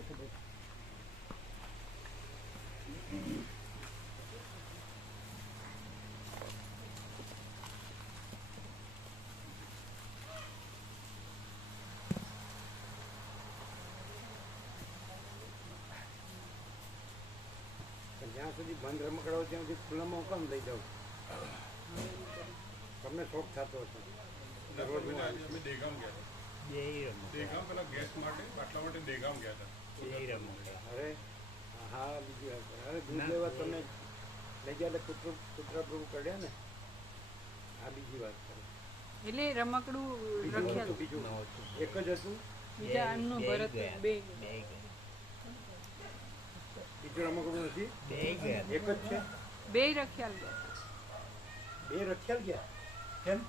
બેઠો બેઠો. જ્યાં સુધી બંધ રમકડા હોય ત્યાં સુધી ખુલ્લામાં કેમ લઈ જાઉં? તમને શોખ થતો હશે. અમે દેગામ ગયા હતા. દેગામ પેલા ગેસ માટે બાટલા માટે દેગામ ગયા હતા. અરે હા બીજી વાત કરે. અરે દૂધ લેવા તમે લઈ ગયા એટલે કૂતરા પ્રભુ કાઢ્યા ને. આ બીજી વાત કરે. એટલે રમકડું બીજું રખ્યા નહોતું, બીજું એક જ હતું. બીજા અન્નનું ભરત બે બીજું રમકડું નથી, એક જ છે. બે રખ્યાલ ગયા બે રખિયાલ ગયા કેમ?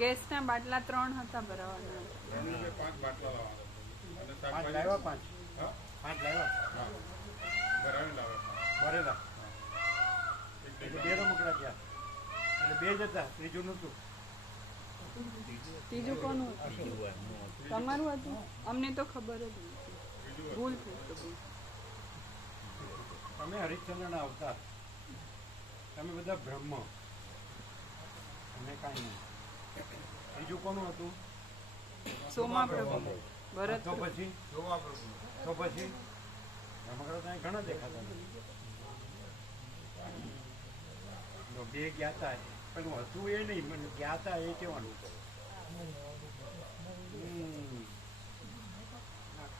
ગેસના બાટલા 3 હતા ભરાવાના. એમને મેં 5 બાટલા લાવવાના અને પાંચ શાકભાજી લાવ્યા? પાંચ હા પાંચ લાવ્યા હા ભરાવીને લાવ્યા. ભરેલા. એક એટલે દેગામ. બે રમકડા ગયા એટલે બે જ હતા, ત્રીજું નહોતું. ત્રીજું કોનું હતું? તમારું હતું? અમને તો ખબર જ નથી. બીજું ભૂલ થઈ તો ભૂલ. તમે હરિશ્ચંદ્રના અવતાર, તમે બધા બ્રહ્મ, અમે કાંઈ નહીં. ત્રીજું કોનું હતું? સોમા પ્રભુ ભરત તો પછી જોવા પ્રભુ. તો પછી રમકડા ત્યાં ઘણા દેખાતા હતા. તો બે ગયા હતા, પેલું હતું એ નહીં, મને ગયા હતા એ કહેવાનું.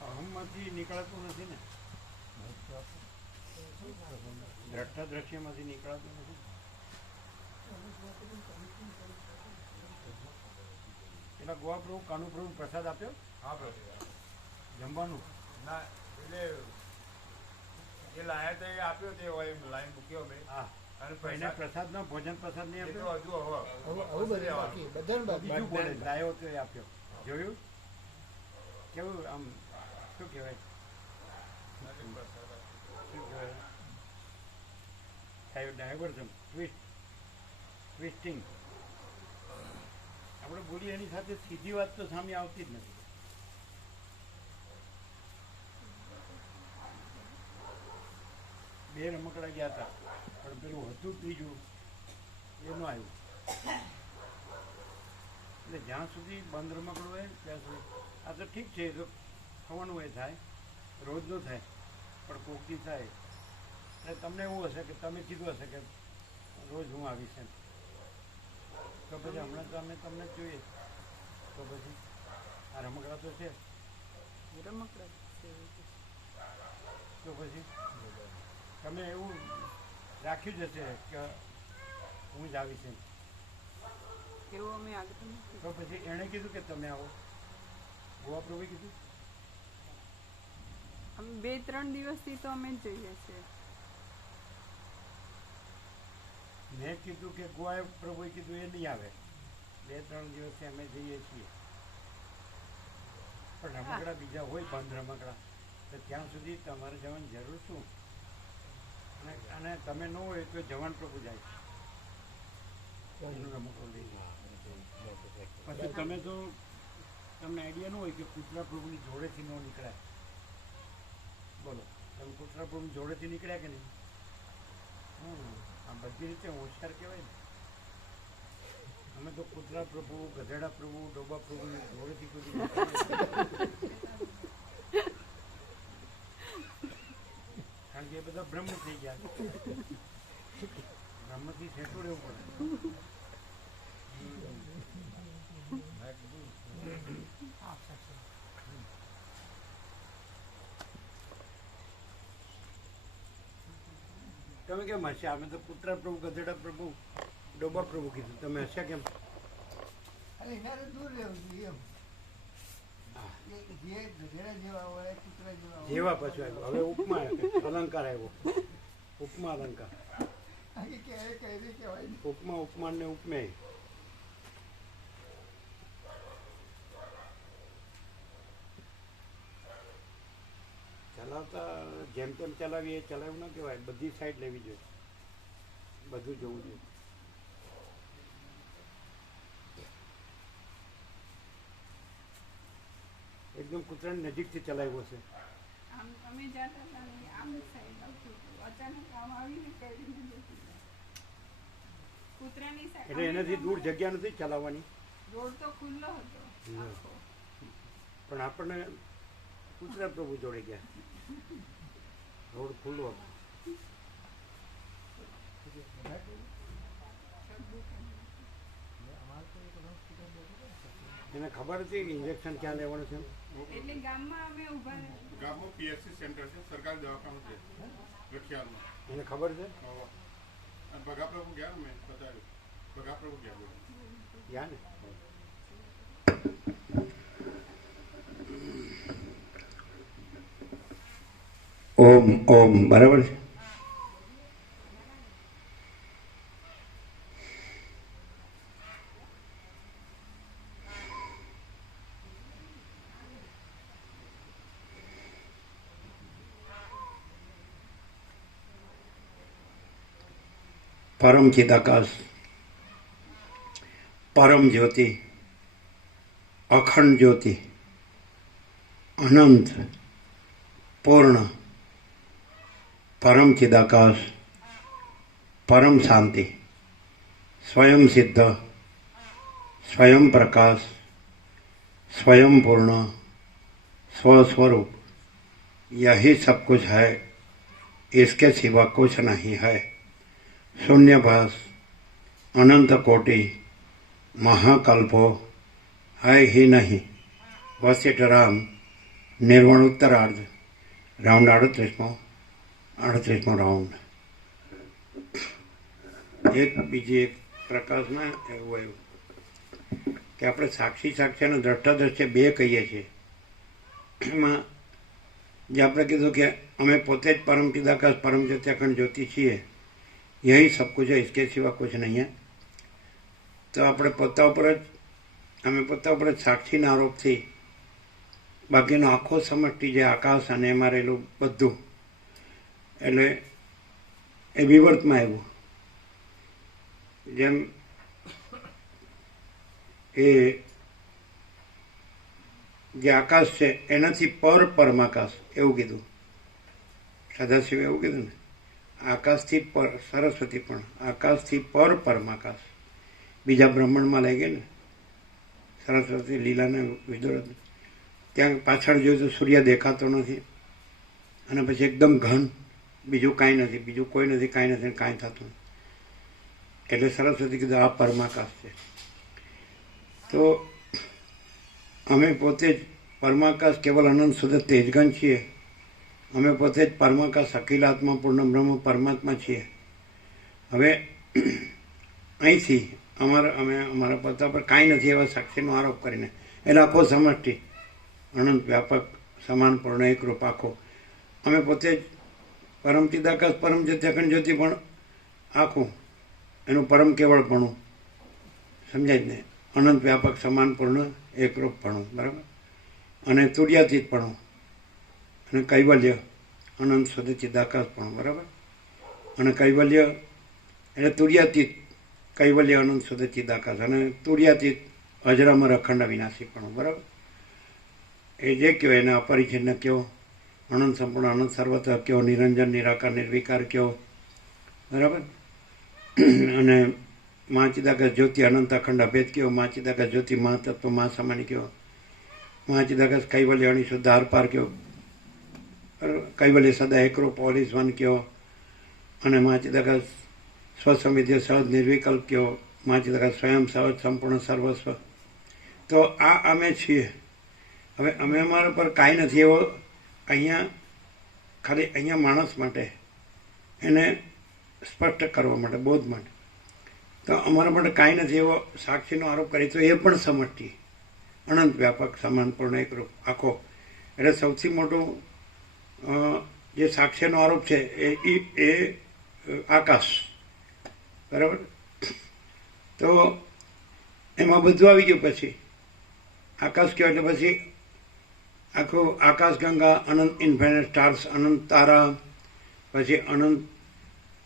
અહમમાંથી નીકળતું નથી ને, દ્રષ્ટા દ્રશ્યમાંથી નીકળતું નથી. પેલા ગોવા પ્રભુ કાનુ પ્રભુ પ્રસાદ આપ્યો હા પ્રભુ. જમવાનું. ના એટલે જે લાયા હતા એ આપ્યો તે હોય એમ લાઈન મૂક્યો મેં હા, અને એને પૈસા પ્રસાદ નો ભોજન પ્રસાદ નહીં એ તો આપ્યો. હજુ આવું બધું બાકી બધાને બાકી. બીજું બોલે લાયો તો એ આપ્યો. જોયું કેવું આમ શું કહેવાય? શું કહેવાય? Diversion, twisting. આપણે બોલીએ એની સાથે સીધી વાત તો સામે આવતી જ નથી. બે રમકડા ગયા હતા પણ પેલું હતું ત્રીજું એ ન આવ્યું. એટલે જ્યાં સુધી બંધ રમકડું હોય ત્યાં સુધી આ તો ઠીક છે, એ તો થવાનું એ થાય, રોજ ન થાય પણ કોકથી થાય. એટલે તમને એવું હશે કે તમે કીધું હશે કે રોજ હું આવીશ એમ, તો પછી હમણાં તો અમે તમને જ જોઈએ. તો પછી આ રમકડા તો છે, રમકડા તો પછી તમે એવું રાખ્યું જ હશે કે હું જ આવીશ એમ. એવું અમે આગળ નથી. તો પછી એણે કીધું કે તમે આવો, ગોવા પ્રભુએ કીધું. અમે 2-3 દિવસથી તો અમે જ જઈએ છીએ. મેં કીધું કે ગોવા પ્રભુએ કીધું એ નહીં આવે, 2-3 દિવસથી અમે જઈએ છીએ. પણ રમકડા બીજા હોય બંધ રમકડા, તો ત્યાં સુધી તમારે જવાની જરૂર શું? અને તમે ન હોય તો જવાન પ્રભુ જાય એનું રમકડું લઈ જાય. પછી તમે તો તમને આઈડિયા ન હોય કે કૂતરા પ્રભુની જોડેથી ન નીકળાય. બોલો, તમે કૂતરા પ્રભુની જોડેથી નીકળ્યા કે નહીં? આ બધી રીતે હોશિયાર કહેવાય ને. અમે તો કૂતરા પ્રભુ, ગધેડા પ્રભુ, ડોબા પ્રભુની જોડેથી કોઈ કારણ કે એ બધા બ્રહ્મ થઈ ગયા. બ્રહ્મથી સેટું રહેવું પડે. તમે કેમ હસ્યા? અમે તો કૂતરા પ્રભુ, ગધેડા પ્રભુ, ડોબા પ્રભુ કીધું, તમે હસ્યા કેમ? અને એનાથી દૂર રહેવું જોઈએ એમ. જે ગધેડા જેવા હોય, કૂતરા જેવા હોય. જેવા પાછું આવ્યું. હવે ઉપમા અલંકાર આવ્યો. ઉપમા અલંકાર. આગે કહેવાય કહેવાય. ઉપમા, ઉપમાન ને ઉપમેય. ચલાવતા જેમ તેમ ચલાવીએ, ચલાવવું ન કહેવાય. બધી સાઈડ લેવી જોઈએ, બધું જોવું જોઈએ. એકદમ કૂતરાની નજીકથી ચલાવ્યો છે. અમે જતા હતા ને આમ જ સાઈડ આવતું હતું. અચાનક આમ આવીને કરીને જતી રહી. કૂતરાની સાઈડ એટલે એનાથી દૂર જગ્યા નથી ચલાવવાની, રોડ તો ખુલ્લો હતો આખો. પણ આપણને કૂતરા પ્રભુ જોડે ગયા, રોડ ખુલ્લો હતો. એને ખબર હતી કે ઇન્જેક્શન ક્યાં લેવાનું છે? એટલે ગામમાં અમે ઊભા રહ્યા. ગામમાં પીએચસી સેન્ટર છે, સરકારી દવાખાનું છે રખિયાલમાં. એને ખબર છે? અને ભગાપ્રભુ ગયા ને મેં બતાવ્યું, ભગાપ્રભુ ગયા બોલો. યા ને ઓમ ઓમ બરાબર છે. પરમ ચિદાકાશ, પરમ જ્યોતિ, અખંડ જ્યોતિ, અનંત, પૂર્ણ, પરમ ચિદાકાશ, પરમ શાંતિ, स्वयं सिद्ध, स्वयं प्रकाश, स्वयं पूर्ण, स्वस्वरूप, यही सब कुछ है, इसके सिवा कुछ नहीं है। शून्यभास, अनंत कोटि, महाकल्पो है ही नहीं। वशिष्ठ राम, निर्वाण उत्तरार्ध, राउंड 38मो राउंड। एक बीजी एक પ્રકાશમાં એવું આવ્યું કે આપણે સાક્ષી સાક્ષી અને દ્રષ્ટાદ્રષ્ટિ બે કહીએ છીએ. એમાં જે આપણે કીધું કે અમે પોતે જ પરમ ચિદાકાશ પરમ જ્યોતિ અખંડ જ્યોતિ છીએ, યહી સબ કુછ है, इसके सिवा कुछ नहीं है. તો આપણે પોતા ઉપર જ સાક્ષીના આરોપથી બાકીનો આખો સમષ્ટિ જે આકાશ અને એમાં રહેલું બધું, એટલે એ વિવર્તમાં આવ્યું. જેમ એ જે આકાશ છે એનાથી પર પરમાકાશ એવું કીધું, સદાશિવે એવું કીધું ને, આકાશથી પર, સરસ્વતી પણ આકાશથી પર પરમાકાશ. બીજા બ્રહ્માંડમાં લઈ ગઈ ને સરસ્વતી લીલાને વિદુર, ત્યાં પાછળ જોયું તો સૂર્ય દેખાતો નથી અને પછી એકદમ ઘન, બીજું કાંઈ નથી, બીજું કોઈ નથી, કાંઈ નથી, કાંઈ થતું નથી. એટલે સરસ્વતી કીધું આ પરમાકાશ છે. તો અમે પોતે જ પરમાકાશ કેવલ અનંત શુદ્ધ તેજગન છીએ. અમે પોતે જ પરમાકાશ અખિલાત્મા પૂર્ણ બ્રહ્મ પરમાત્મા છીએ. હવે અહીંથી અમારા પોતા પર કાંઈ નથી એવા સાક્ષીનો આરોપ કરીને, એટલે આખો સમષ્ટિ અનંત વ્યાપક સમાન પૂર્ણ એકરૂપ આખો. અમે પોતે જ પરમ ચિદાકાશ પરમ જ્યોતિ અખંડ જ્યોતિ પણ આખું એનું પરમ કેવળપણું, સમજાય જ ને, અનંત વ્યાપક સમાન પૂર્ણ એકરૂપપણું, બરાબર, અને તુર્યાતીતપણું અને કૈવલ્ય અનંત શુદ્ધ ચિદાકાશપણું, બરાબર, અને કૈવલ્ય એટલે તુર્યાતીત, કૈવલ્ય અનંત શુદ્ધ ચિદાકાશ, અને તુર્યાતીત અજરામર અખંડ વિનાશીપણું, બરાબર. એ જે કહો એને અપરિચ્છિન્ન કહો, અનંત સંપૂર્ણ અનંત સર્વત્ર કહો, નિરંજન નિરાકાર નિર્વિકાર કહો, બરાબર. અને મા ચિદાકાશ જ્યોતિ અનંત અખંડ અભેદ કહો, મા ચિદાકાશ જ્યોતિ મા તત્વ મા સમાન કહો, મા ચિદાકાશ કૈવલ્ય અણી શુદ્ધ આર પાર કહો, કૈવલ્ય સદા એકરૂપ ઓલ ઇઝ વન કહો, અને મા ચિદાકાશ સ્વસમિધ્ય સહજ નિર્વિકલ્પ કહો, મા ચિદાકાશ સ્વયં સહજ સંપૂર્ણ સર્વસ્વ. તો આ અમે છીએ. હવે અમે અમારા પર કાંઈ નથી એવો અહીંયા, ખાલી અહીંયા માણસ માટે એને સ્પષ્ટ કરવા માટે, બોધ માટે. તો અમારા માટે કાંઈ નથી એવો સાક્ષીનો આરોપ કરી, તો એ પણ સમષ્ટિ અનંત વ્યાપક સમાન પૂર્ણ એકરૂપ આખો. એટલે સૌથી મોટું જે સાક્ષીનો આરોપ છે એ આકાશ, બરાબર. તો એમાં બધું આવી ગયું. પછી આકાશ કહેવાય એટલે પછી આખું આકાશ ગંગા, અનંત ઇન્ફિનિટ સ્ટાર્સ, અનંત તારા, પછી અનંત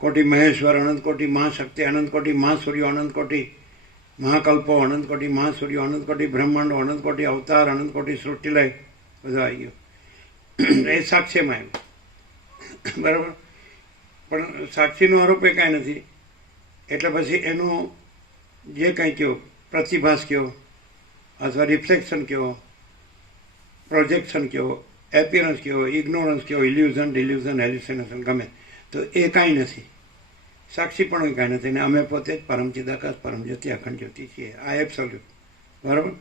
કોટી મહેશ્વર, અનંત કોટી મહાશક્તિ, અનંત કોટી મહાસૂર્યો, અનંત કોટી મહાકલ્પો, અનંત કોટી મહાસૂર્યો, અનંત કોટી બ્રહ્માંડો, અનંત કોટી અવતાર, અનંત કોટી સૃષ્ટિલય, બધું આવી ગયું. એ સાક્ષ્યમાં આવ્યું, બરાબર. પણ સાક્ષીનો આરોપ એ કાંઈ નથી. એટલે પછી એનું જે કાંઈ કહો, પ્રતિભાસ કહો અથવા રિફ્લેક્શન કહો, પ્રોજેક્શન કહો, એપિયરન્સ કહો, ઇગ્નોરન્સ કહો, ઇલ્યુઝન, ડિલ્યુઝન, હેલ્યુસિનેશન, ગમે તો એ કાંઈ નથી. સાક્ષી પણ કાંઈ નથી. ને અમે પોતે જ પરમ ચિદાકાશ, પરમ જ્યોતિ, અખંડ જ્યોતિ છીએ. આ એબ્સોલ્યુટ, બરાબર.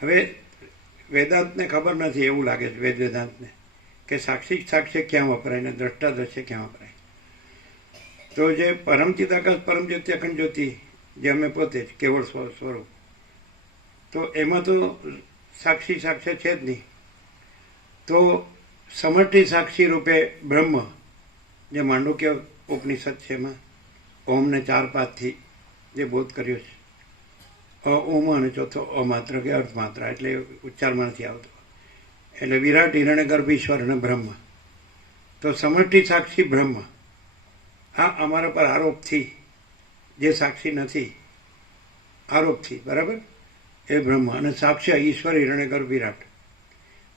હવે વેદાંતને ખબર નથી એવું લાગે છે, વેદાંતને, કે સાક્ષી સાક્ષ્ય ક્યાં વપરાય ને દ્રષ્ટા દ્રશ્ય ક્યાં વપરાય. તો જે પરમ ચિદાકાશ, પરમ જ્યોતિ, અખંડ જ્યોતિ, જે અમે પોતે જ કેવળ સ્વરૂપ, તો એમાં તો સાક્ષી સાક્ષ્ય છે જ નહીં. તો સમષ્ટિ સાક્ષી રૂપે બ્રહ્મ, જે માંડુક્ય ઉપનિષદ છે, એમાં ઓમને 4 પાદથી જે બોધ કર્યો છે, ઓમ અને ચોથો અમાત્ર કે અર્થમાત્ર, એટલે ઉચ્ચારમાં નથી આવતો. એટલે વિરાટ, હિરણ્યગર્ભ, ઈશ્વર અને બ્રહ્મ. તો સમષ્ટિ સાક્ષી બ્રહ્મ, હા અમારા પર આરોપથી, જે સાક્ષી નથી આરોપથી, બરાબર, એ બ્રહ્મ. અને સાક્ષ્ય ઈશ્વર, હિરણ્યગર્ભ, વિરાટ.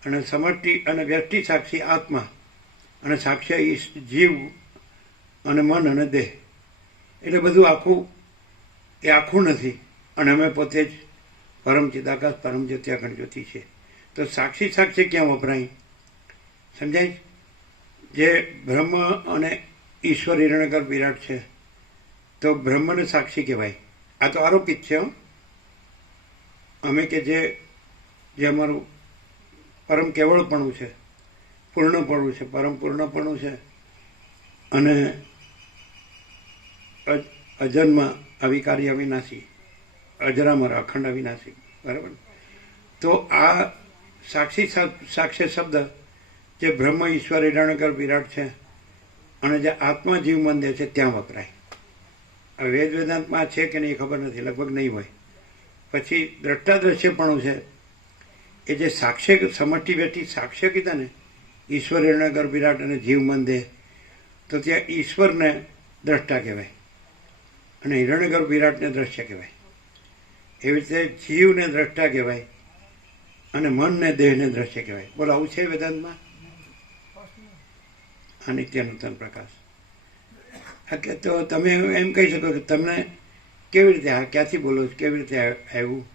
અને સમષ્ટિ અને વ્યષ્ટિ સાક્ષી આત્મા. અને સાક્ષ્ય જીવ અને મન અને દેહ. એટલે બધું આખું એ આખું નથી. અને અમે પોતે જ પરમ ચિદાકાશ, પરમ જ્યોતિ, અખંડ જ્યોતિ છે. તો સાક્ષી સાક્ષી ક્યાં વપરાય? સમજાય? જે બ્રહ્મ અને ઈશ્વર, હિરણ્યગર્ભ, વિરાટ છે, તો બ્રહ્મને સાક્ષી કહેવાય. આ તો આરોપિત છે. અમે કે જે અમારું પરમ કેવળપણું છે, પૂર્ણપણું છે, પરમ પૂર્ણપણું છે, અને અજન્મ, અવિકારી, અવિનાશી, અજરામર, અખંડ, અવિનાશી, બરાબર. તો આ સાક્ષી સાક્ષ્ય શબ્દ જે બ્રહ્મ, ઈશ્વર, હિરણ્યગર્ભ, વિરાટ છે, અને જે આત્મા જીવ મન દેહ છે ત્યાં વપરાય. હવે વેદાંતમાં છે કે નહીં ખબર નથી, લગભગ નહીં હોય. પછી દ્રષ્ટાદ્રશ્યપણું છે, એ જે સાક્ષ્ય સમષ્ટિ વ્યષ્ટિ સાક્ષ્ય કીધા ને, ઈશ્વર, હિરણ્યગર્ભ, વિરાટ અને જીવ મન દેહ, તો ત્યાં ઈશ્વરને દ્રષ્ટા કહેવાય અને હિરણ્યગર્ભ, વિરાટને દ્રશ્ય કહેવાય. એવી રીતે જીવને દ્રષ્ટા કહેવાય અને મનને, દેહને દ્રશ્ય કહેવાય. બોલો, આવું છે વેદાંતમાં? આ નિત્ય નૂતન પ્રકાશ. તો તમે એમ કહી શકો કે તમને કેવી રીતે, આ ક્યાંથી બોલો છો, કેવી રીતે આવ્યું,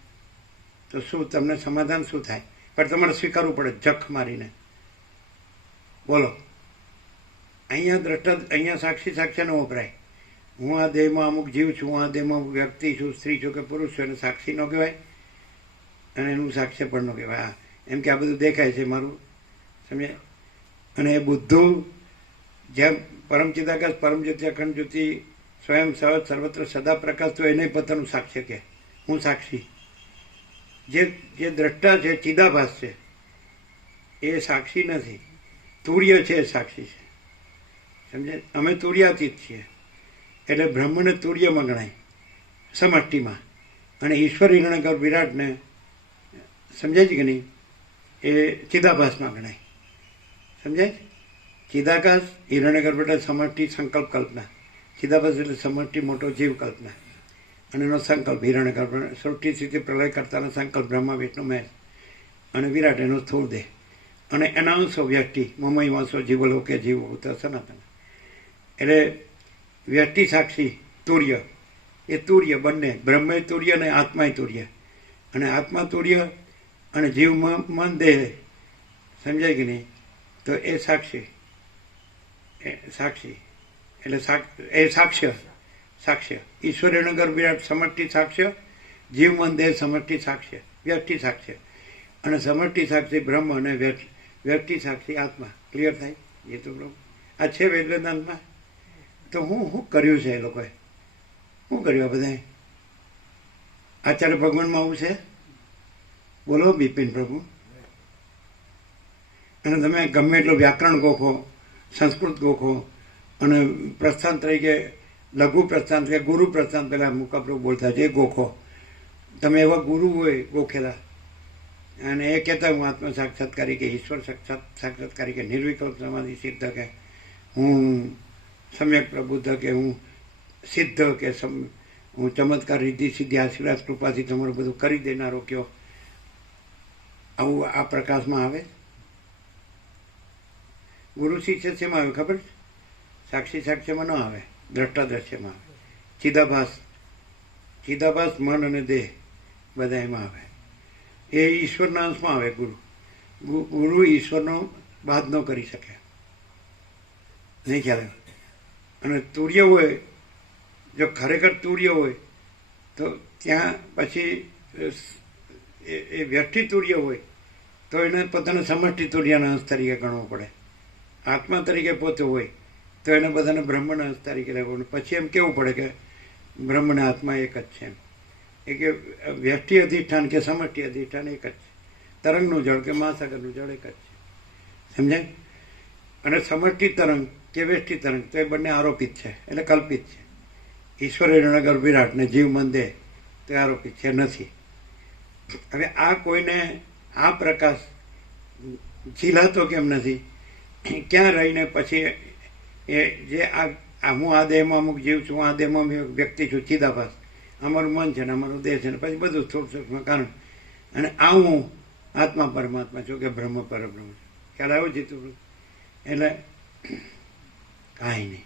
તો શું તમને સમાધાન શું થાય? પણ તમારે સ્વીકારવું પડે જખ મારીને. બોલો, અહીંયા સાક્ષી સાક્ષ્ય ન વપરાય. હું આ દેહમાં અમુક જીવ છું, હું આ દેહમાં વ્યક્તિ છું, સ્ત્રી છું કે પુરુષ છું, એને સાક્ષી ન કહેવાય અને એનું સાક્ષ્ય પણ ન કહેવાય. એમ કે આ બધું દેખાય છે મારું, સમજે. અને એ બુદ્ધું જેમ પરમ ચિદાકાશ, પરમ જ્યોતિ, અખંડ જ્યોતિ, સ્વયં સહજ સર્વત્ર સદા પ્રકાશ, તો એને પોતાનું સાક્ષ્ય કહે, હું સાક્ષી. જે દ્રષ્ટા છે, ચિદાભાસ છે, એ સાક્ષી નથી. તુર્ય છે એ સાક્ષી છે, સમજે. અમે તુર્યાતીત છીએ. એટલે બ્રહ્મને તુર્યમાં ગણાય સમષ્ટિમાં, અને ઈશ્વર, હિરણ્યગર્ભ, વિરાટને, સમજાય છે કે નહીં, એ ચિદાભાસમાં ગણાય. સમજાય? ચિદાકાશ, હિરણ્યગર્ભ એટલે સમષ્ટિ સંકલ્પ કલ્પના, ચિદાભાસ એટલે સમષ્ટિ મોટો જીવ કલ્પના, અને એનો સંકલ્પ હિરણ્યગર્ભ, સૃષ્ટિ સ્થિતિ પ્રલય કરતાનો સંકલ્પ બ્રહ્મા, વિષ્ણુ, મહેશ, અને વિરાટ એનો સ્થૂળ દેહ, અને એના અંશો વ્યષ્ટિ, મમય વંશો, જીવલોકે, જીવભૂત, સનાતન. એટલે વ્યષ્ટિ સાક્ષી તુર્ય, એ તુર્ય બંને, બ્રહ્મય તુર્ય અને આત્માય તુર્ય. અને આત્મા તુર્ય અને જીવ મન દેહ, સમજાય કે નહીં, તો એ સાક્ષી. સાક્ષી એટલે એ સાક્ષ્ય ઈશ્વર, હિરણ્યગર્ભ, વિરાટ સમષ્ટિ સાક્ષ્ય, જીવ મન દેહ સમષ્ટિ સાક્ષ્ય, વ્યષ્ટિ સાક્ષ્ય, અને સમષ્ટિ સાક્ષી બ્રહ્મ અને વ્યષ્ટિ સાક્ષી આત્મા. ક્લિયર થાય? એ તો બ્રહ્મ આ છે વેદાંતમાં. તો હું કર્યું છે એ લોકોએ? શું કર્યું આ બધાએ? આચાર્ય ભગવાનમાં આવું છે? બોલો બિપિન પ્રભુ. અને તમે ગમે એટલું વ્યાકરણ ગોખો, સંસ્કૃત ગોખો, અને પ્રસ્થાન તરીકે લઘુ પ્રસ્થાન કે ગુરુ પ્રસ્થાન, પેલા મુકાપ્રભુ બોલતા છે, એ ગોખો. તમે એવા ગુરુ હોય ગોખેલા, અને એ કહેતા હું આત્મ સાક્ષાત્કારી કે ઈશ્વર સાક્ષાત્કારી કે નિર્વિકલ્પ સમાધિ સિદ્ધ કે હું સમ્યક પ્રબુદ્ધ કે હું સિદ્ધ કે હું ચમત્કાર, રીતિ, સિદ્ધિ, આશીર્વાદ, કૃપાથી તમારું બધું કરી દેનારો કયો, આવું આ પ્રકાશમાં આવે? ગુરુ શિષ્ય શેમાં આવે ખબર છે? સાક્ષી સાક્ષ્યમાં ન આવે, દ્રષ્ટા દ્રશ્યમાં આવે. ચિદાભાસ મન અને દેહ બધા એમાં આવે. એ ઈશ્વરના અંશમાં આવે. ગુરુ ઈશ્વરનો બાદ ન કરી શકે, નહીં ખ્યાલ આવે. અને તુર્ય હોય, જો ખરેખર તુર્ય હોય તો ત્યાં પછી એ વ્યષ્ટિ તુર્ય હોય તો એને પોતાના સમષ્ટિ તુર્યના અંશ તરીકે ગણવો પડે. આત્મા તરીકે પોતે હોય તો એને બધાને બ્રહ્મના અંશ તરીકે લેવું. પછી એમ કેવું પડે કે બ્રહ્મને આત્મા એક જ છે. એ કે વ્યષ્ટિ અધિષ્ઠાન કે સમષ્ટિ અધિષ્ઠાન એક જ છે. તરંગનું જળ કે મહાસાગરનું જળ એક જ છે. સમજાય? અને સમષ્ટિ તરંગ કે વ્યષ્ટિ તરંગ તો એ બંને આરોપિત છે, એટલે કલ્પિત છે. ઈશ્વર હિરણ્યગર્ભ વિરાટ ને જીવ મન દેહ તો આરોપિત છે, નથી. હવે આ કોઈને આ પ્રકાશ ઝીલાતો કેમ નથી? ક્યાં રહીને પછી એ જે હું આ દેહમાં અમુક જીવ છું, આ દેહમાં વ્યક્તિ છું, ચિદાભાસ, અમારું મન છે ને અમારું દેહ છે ને પછી બધું થોડું સૂક્ષ્મ કારણ. અને આ હું આત્મા પરમાત્મા છું કે બ્રહ્મ પરબ્રહ્મ છું. ખ્યાલ આવ્યો જીતું? એટલે કાંઈ નહીં,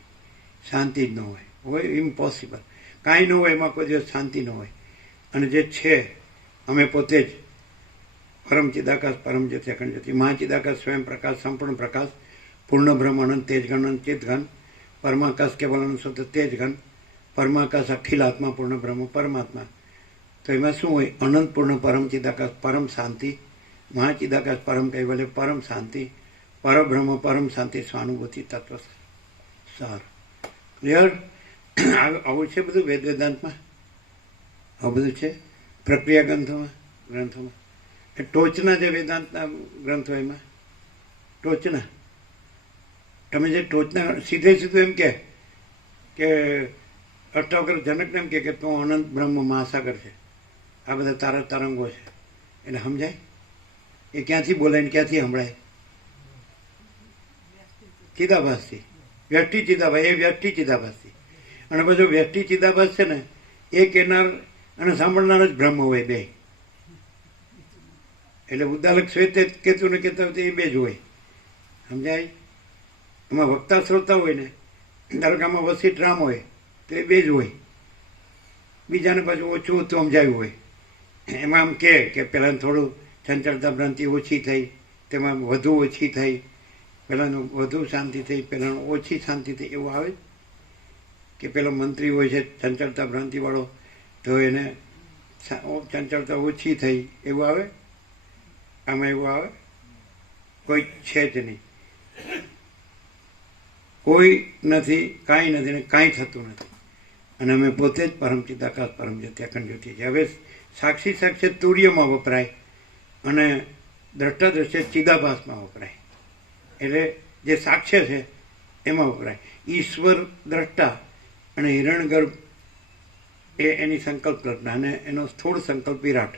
શાંતિ જ ન હોય ઇમ્પોસિબલ. કાંઈ ન હોય એમાં કોઈ દિવસ શાંતિ ન હોય. અને જે છે અમે પોતે જ પરમ ચિદાકાશ, પરમ જ્યોતિ, અખંડ જ્યોતિ, મહાચિદાકાશ, સ્વયં પ્રકાશ, સંપૂર્ણ પ્રકાશ, પૂર્ણ બ્રહ્મ, અનંત તેજઘન, અનંત ચિતઘન, પરમાકાશ કેવલ અનંત શુદ્ધ તેજઘન, પરમાકાશ અખિલ આત્મા, પૂર્ણ બ્રહ્મ, પરમાત્મા. તો એમાં શું હોય? અનંત પૂર્ણ પરમ ચિદાકાશ, પરમ શાંતિ, મહાચિદાકાશ, પરમ કૈવલ્ય, પરમ શાંતિ, પરબ્રહ્મ, પરમ શાંતિ, સ્વાનુભૂતિ, તત્વ સાર. ક્લિયર? આવું છે બધું વેદાંતમાં, આવું બધું છે પ્રક્રિયા ગ્રંથોમાં. એ ટોચના જે વેદાંતના ગ્રંથો એમાં ટોચના, તમે જે ટોચના સીધું એમ કે અષ્ટાવકર જનકને એમ કે તું અનંત બ્રહ્મ મહાસાગર છે, આ બધા તારા તરંગો છે. એટલે સમજાય? એ ક્યાંથી બોલાય ને ક્યાંથી સંભળાય? ચિદાભાસથી. વ્યષ્ટિ ચિદાભાસ, એ વ્યષ્ટિ ચિદાભાસથી. અને બધું વ્યષ્ટિ ચિદાભાસ છે ને એ કહેનાર અને સાંભળનાર જ બ્રહ્મ હોય બે. એટલે ઉદ્દાલક શ્વેત કહેતું ને કહેતા હોય એ બે જ હોય. સમજાય? એમાં વક્તા શ્રોતા હોય ને, ધારો કે આમાં વસીઠ રામ હોય તો એ બે જ હોય. બીજાને પાછું ઓછું તો સમજાયું હોય. એમાં આમ કે પહેલાં થોડું ચંચળતા ભ્રાંતિ ઓછી થઈ, તેમાં વધુ ઓછી થઈ, પહેલાંનું વધુ શાંતિ થઈ, પહેલાંનું ઓછી શાંતિ થઈ, એવું આવે કે પેલો મંત્રી હોય છે ચંચળતા ભ્રાંતિવાળો તો એને ચંચળતા ઓછી થઈ, એવું આવે? આમાં એવું આવે? કોઈ છે જ નહીં, કોઈ નથી, કાંઈ નથી ને કાંઈ થતું નથી. અને અમે પોતે જ પરમ ચિદાકાશ, પરમ જ્યોતિ, અખંડ જ્યોતિ છે. હવે સાક્ષી સાક્ષ્ય તુર્યમાં વપરાય અને દ્રષ્ટા દ્રશ્ય ચિદાભાસમાં વપરાય. એટલે જે સાક્ષ્ય છે એમાં વપરાય. ઈશ્વર દ્રષ્ટા અને હિરણ્યગર્ભ એ એની સંકલ્પ કલ્પના, અને એનો સ્થૂળ સંકલ્પ વિરાટ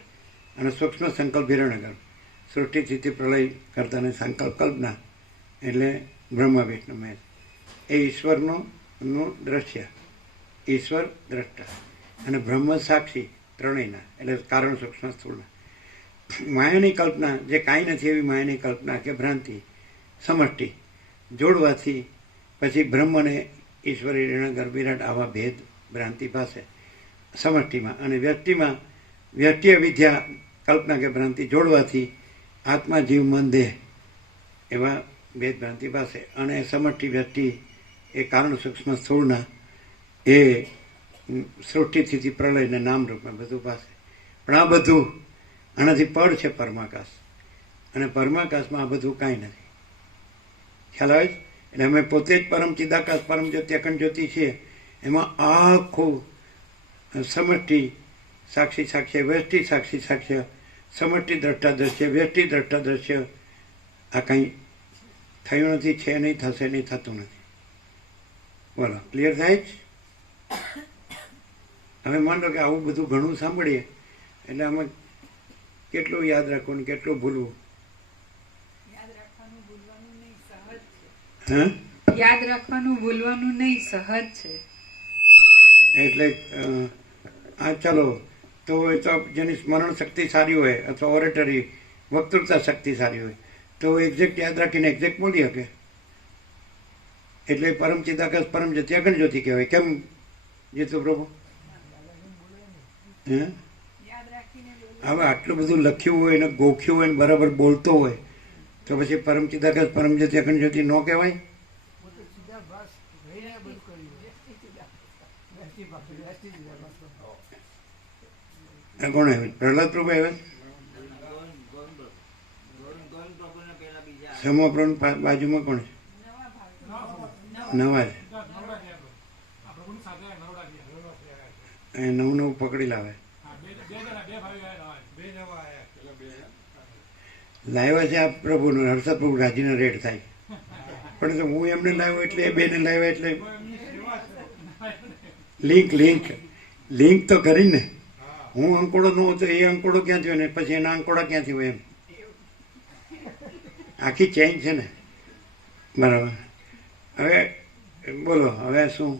અને સૂક્ષ્મ સંકલ્પ હિરણ્યગર્ભ, સૃષ્ટિ સ્થિતિ પ્રલય કરતાની સંકલ્પ કલ્પના એટલે બ્રહ્મ વિષ્ણુ મહેશ. એ ઈશ્વરનું દ્રશ્ય, ઈશ્વર દ્રષ્ટા અને બ્રહ્મ સાક્ષી ત્રણેયના, એટલે કારણ સૂક્ષ્મ સ્થૂળના. માયાની કલ્પના જે કાંઈ નથી એવી માયાની કલ્પના કે ભ્રાંતિ સમષ્ટિ જોડવાથી પછી બ્રહ્મને ઈશ્વરી હિરણ્યગર્ભ વિરાટ આવા ભેદ ભ્રાંતિ પાસે સમષ્ટિમાં, અને વ્યક્તિમાં વ્યક્તિય વિદ્યા કલ્પના કે ભ્રાંતિ જોડવાથી આત્મા જીવ મન દેહ એવા ભેદ ભ્રાંતિ પાસે, અને સમષ્ટિ વ્યક્તિ એ કારણ સૂક્ષ્મ સ્થૂળના એ સૃષ્ટિ સ્થિતિ પ્રલયને નામરૂપમાં બધું પાસે. પણ આ બધું આનાથી પડ છે પરમાકાશ, અને પરમાકાશમાં આ બધું કાંઈ નથી. ખ્યાલ આવે? એટલે અમે પોતે જ પરમ ચિદાકાશ, પરમ જ્યોતિ, અખંડ જ્યોતિ છીએ. એમાં આખું સમષ્ટિ સાક્ષી સાક્ષ્ય, વ્યષ્ટિ સાક્ષી સાક્ષ્ય, સમષ્ટિ દ્રષ્ટા દ્રશ્ય, વ્યષ્ટિ દ્રષ્ટા દ્રશ્ય, આ કંઈ થયું નથી, છે નહીં, થશે નહીં, થતું નથી. બોલો, ક્લિયર થાય જ? હવે માનો કે આવું બધું ઘણું સાંભળીએ એટલે આમાં કેટલું યાદ રાખવું ને કેટલું ભૂલવું? યાદ રાખવાનું ભૂલવાનું નહીં, સહજ છે. હા, યાદ રાખવાનું ભૂલવાનું નહીં, સહજ છે. એટલે આ ચાલો તો એ તો જેની સ્મરણ શક્તિ સારી હોય અથવા ઓરેટરી વક્તૃતા શક્તિ સારી હોય તો એક્ઝેક્ટ યાદ રાખીને એક્ઝેક્ટ બોલી શકે. એટલે પરમ ચિદાકાશ પરમ જ્યોતિ અખંડ જ્યોતિ કહેવાય. કેમ જીતુ પ્રભુ? હે યાદ રાખીને બોલો. હવે આટલું બધું લખ્યું હોય ને ગોખ્યું હોય ને બરાબર બોલતો હોય તો પછી પરમ ચિદાકાશ પરમ જ્યોતિ અખંડ જ્યોતિ ન કહેવાય? પોતે ચિદાભાસ રહીને બધું કર્યું. વ્યષ્ટિ ચિદાભાસ. આ કોણ આવ્યું? પ્રહલાદ પ્રભુ આવ્યા? સમૂહ પ્રભુ બાજુમાં કોણ છે? નવા ભાગ નવા છે. એ નવું નવું પકડી લાવે. લાવ્યા છે આ પ્રભુનું હર્ષદ પ્રભુ રાજીને રેડ થાય. પણ તો હું એમને લાવ્યો એટલે એ બેને લાવ્યા એટલે લિંક તો કરીને હું અંકોડો ન હતો એ અંકોડો ક્યાં થયો ને પછી એના અંકોડા ક્યાંથી હોય એમ આખી ચેન્જ છે ને. બરાબર. હવે બોલો હવે શું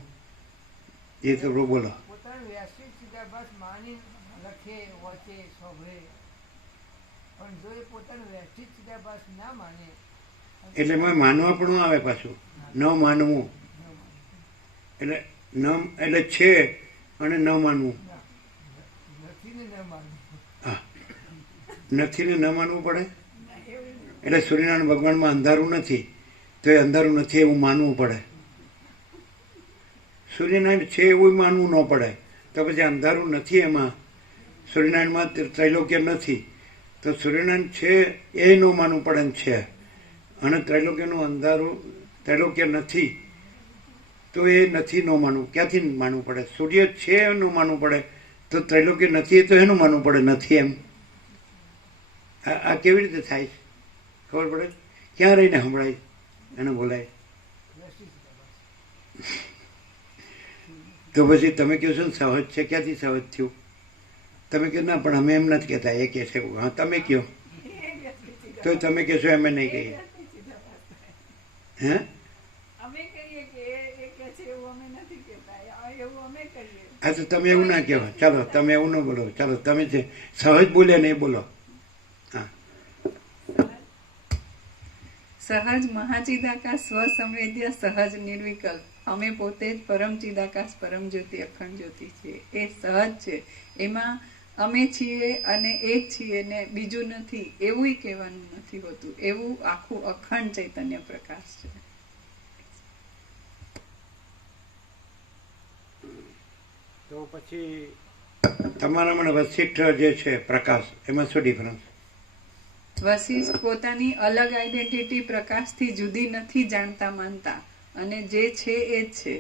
એ તો બોલો. પોતાનું વ્યવસ્થિત ચિદાભાસ માની લખે વાંચે સાંભળે પણ જો એ પોતાનું વ્યવસ્થિત ચિદાભાસ ના માને એટલે એમાં માનવા પણ ન આવે પાછું. ન માનવું એટલે એટલે છે અને ન માનવું. નથી ને ન માનવું. હા, નથી ને ન માનવું પડે. એટલે સૂર્યનારાયણ ભગવાનમાં અંધારું નથી તો એ અંધારું નથી એવું માનવું પડે. સૂર્યનારાયણ છે એવું માનવું ન પડે. તો પછી અંધારું નથી એમાં સૂર્યનારાયણમાં ત્રૈલોક્ય નથી તો સૂર્યનારાયણ છે એ ન માનવું પડે ને છે. અને ત્રૈલોક્યનું અંધારું ત્રૈલોક્ય નથી તો એ નથી ન માનવું. ક્યાંથી માનવું પડે? સૂર્ય છે એનું માનવું પડે તો ત્રૈલોક્ય નથી તો એનું માનવું પડે નથી એમ. આ કેવી રીતે થાય? ખબર પડે? ક્યાં રહીને સંભળાય એને બોલાય? વ્યવસ્થિત ચિદાભાસ. તો પછી તમે કહો છો ને સહજ છે, ક્યાંથી સહજ થયું? તમે કહો ના પણ અમે એમ નથી કહેતા, એ કહે છે. હા તમે કહો તો તમે કહેશો એમ નહીં કહીએ. હે અમે કહીએ કે એ કહે છે એવું અમે નથી કહેતા, એવું અમે કહીએ. હા તો તમે એવું ના કહો. ચાલો તમે એવું ન બોલો. ચાલો તમે જે સહજ બોલ્યા ને એ બોલો. હા સહજ મહાચિદાકાશ સ્વસંવેદ્ય સહજ નિર્વિકલ્પ અમે પોતે જ પરમ ચિદાકાશ પરમ જ્યોતિ અખંડ જ્યોતિ છીએ. એ સહજ છે, એમાં અમે છીએ અને એ જ છીએ ને બીજું નથી એવું કહેવાનું નથી હોતું. એવું આખું અખંડ ચૈતન્ય પ્રકાશ છે. તો પછી તમારા મને વશિષ્ઠ જે છે પ્રકાશ એમાં શું ડિફરન્સ? વશિષ્ઠ પોતાની અલગ આઈડેન્ટિટી પ્રકાશથી જુદી નથી જાણતા માનતા અને જે છે એ જ છે.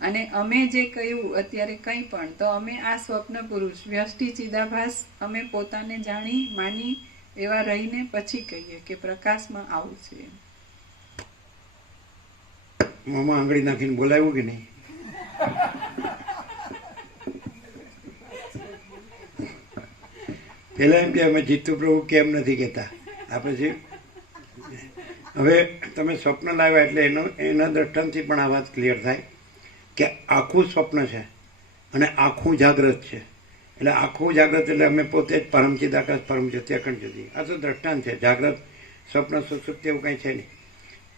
અને અમે જે કહ્યું અત્યારે કંઈ પણ તો અમે આ સ્વપ્ન પુરુષ વ્યષ્ટિ ચિદાભાસ અમે પોતાને જાણી માની એવા રહીને પછી કહીએ કે પ્રકાશમાં આવું છે. મોંમાં આંગળી નાખીને બોલાવ્યું કે નહીં? પેલા એમ કે અમે જીતુ પ્રભુ કેમ નથી કહેતા. આ પછી હવે તમે સ્વપ્ન લાવ્યા એટલે એના દ્રષ્ટાંતથી પણ આ વાત ક્લિયર થાય કે આખું સ્વપ્ન છે અને આખું જાગ્રત છે. એટલે આખું જાગ્રત એટલે અમે પોતે જ પરમ ચિદાકાશ પરમ જ્યોતિ અખંડ જ્યોતિ. આ તો દ્રષ્ટાંત છે. જાગ્રત સ્વપ્ન સુષુપ્તિ એવું કંઈ છે નહીં.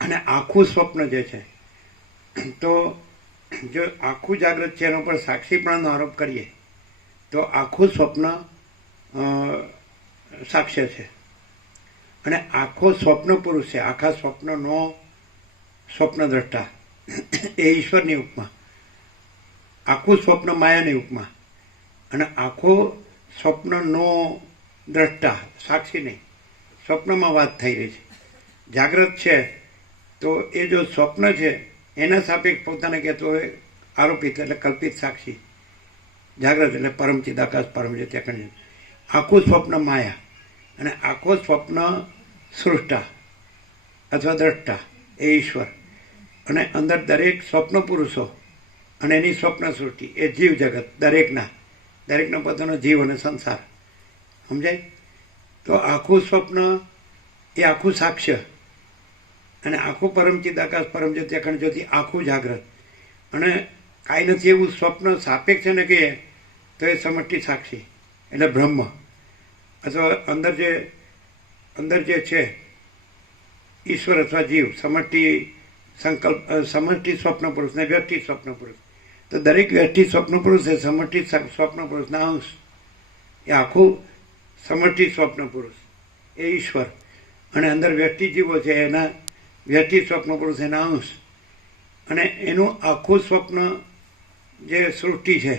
અને આખું સ્વપ્ન જે છે તો જો આખું જાગ્રત છે એના પર સાક્ષીપણાનો આરોપ કરીએ તો આખું સ્વપ્ન સાક્ષ્ય છે અને આખો સ્વપ્ન પુરુષ છે. આખા સ્વપ્નનો સ્વપ્ન દ્રષ્ટા એ ઈશ્વરની ઉપમા, આખું સ્વપ્ન માયાની ઉપમા અને આખો સ્વપ્નનો દ્રષ્ટા સાક્ષી નહીં. સ્વપ્નમાં વાત થઈ રહી છે. જાગ્રત છે તો એ જો સ્વપ્ન છે એના સાપેક્ષ પોતાને કહેતો હોય આરોપિત એટલે કલ્પિત સાક્ષી. જાગ્રત એટલે પરમ ચિદાકાશ પરમ જ્યોતિ અખંડ જ્યોતિ. આખું સ્વપ્ન માયા અને આખો સ્વપ્ન સૃષ્ટા અથવા દ્રષ્ટા એ ઈશ્વર. અને અંદર દરેક સ્વપ્ન પુરુષો અને એની સ્વપ્ન સૃષ્ટિ એ જીવ જગત દરેકનો પોતાનો જીવ અને સંસાર. સમજાય? તો આખું સ્વપ્ન એ આખું સાક્ષ્ય અને આખું પરમ ચિદાકાશ પરમ જ્યોતિ અખંડ જ્યોતિ આખું જાગ્રત. અને કાંઈ નથી એવું સ્વપ્ન સાપેક્ષ છે ને કહીએ તો એ સમષ્ટિ સાક્ષી એટલે બ્રહ્મ અથવા અંદર જે છે ઈશ્વર અથવા જીવ સમષ્ટિ સમષ્ટિ સ્વપ્ન પુરુષ ને વ્યષ્ટિ સ્વપ્ન પુરુષ. તો દરેક વ્યષ્ટિ સ્વપ્ન પુરુષ એ સમષ્ટિ સ્વપ્ન પુરુષના અંશ. એ આખું સમષ્ટિ સ્વપ્ન પુરુષ એ ઈશ્વર, અને અંદર વ્યષ્ટિ જીવો છે એના વ્યષ્ટિ સ્વપ્ન પુરુષ એના અંશ, અને એનું આખું સ્વપ્ન જે સૃષ્ટિ છે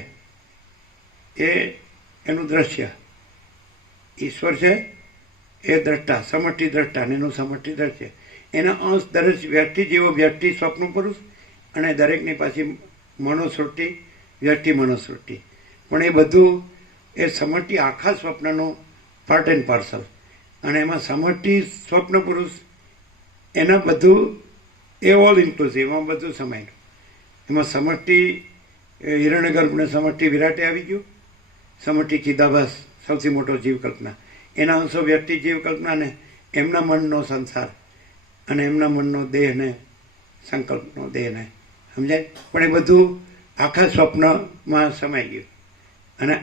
એ એનું દ્રશ્ય. ઈશ્વર છે એ દ્રષ્ટા, સમષ્ટિ દ્રષ્ટા, અને એનું સમષ્ટિ દ્રશ્ય. એના અંશ દરેક વ્યક્તિ જેવો વ્યક્તિ સ્વપ્ન પુરુષ, અને દરેકની પાછી મનોસૃષ્ટિ, વ્યક્તિ મનોસૃષ્ટિ. પણ એ બધું એ સમષ્ટિ આખા સ્વપ્નનું પાર્ટ એન્ડ પાર્સલ. અને એમાં સમષ્ટિ સ્વપ્ન પુરુષ એના બધું એ ઓલ ઇન્ક્લુસિવ, એમાં બધું સમાયેલું. એમાં સમષ્ટિ હિરણ્યગર્ભને સમષ્ટિ વિરાટે આવી ગયું, સમષ્ટિ ચિદાભાસ સૌથી મોટો જીવકલ્પના, એના અંશો વ્યક્તિ જીવકલ્પના ને એમના મનનો સંસાર, અને એમના મનનો દેહને સંકલ્પનો દેહને, સમજાય? પણ એ બધું આખા સ્વપ્નમાં સમાઈ ગયું. અને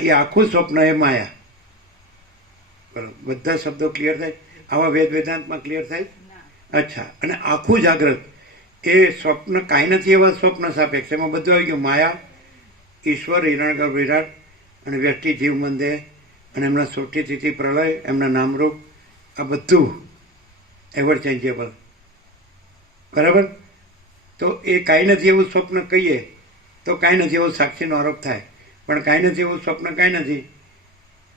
એ આખું સ્વપ્ન એ માયા. બરાબર, બધા શબ્દો ક્લિયર થાય? આવા વેદાંતમાં ક્લિયર થાય? અચ્છા. અને આખું જાગ્રત એ સ્વપ્ન કાંઈ નથી એવા સ્વપ્ન સાપેક્ષ, એમાં બધું આવી ગયું. માયા, ઈશ્વર, હિરણ્યગર્ભ, વિરાટ, અને વ્યક્તિ જીવ મન દેહ, અને એમના સૃષ્ટિ સ્થિતિ પ્રલય, એમના નામરૂપ, આ બધું એવર ચેન્જેબલ. બરાબર? તો એ કાંઈ નથી એવું સ્વપ્ન કહીએ તો કાંઈ નથી એવો સાક્ષીનો આરોપ થાય, પણ કાંઈ નથી એવું સ્વપ્ન કાંઈ નથી.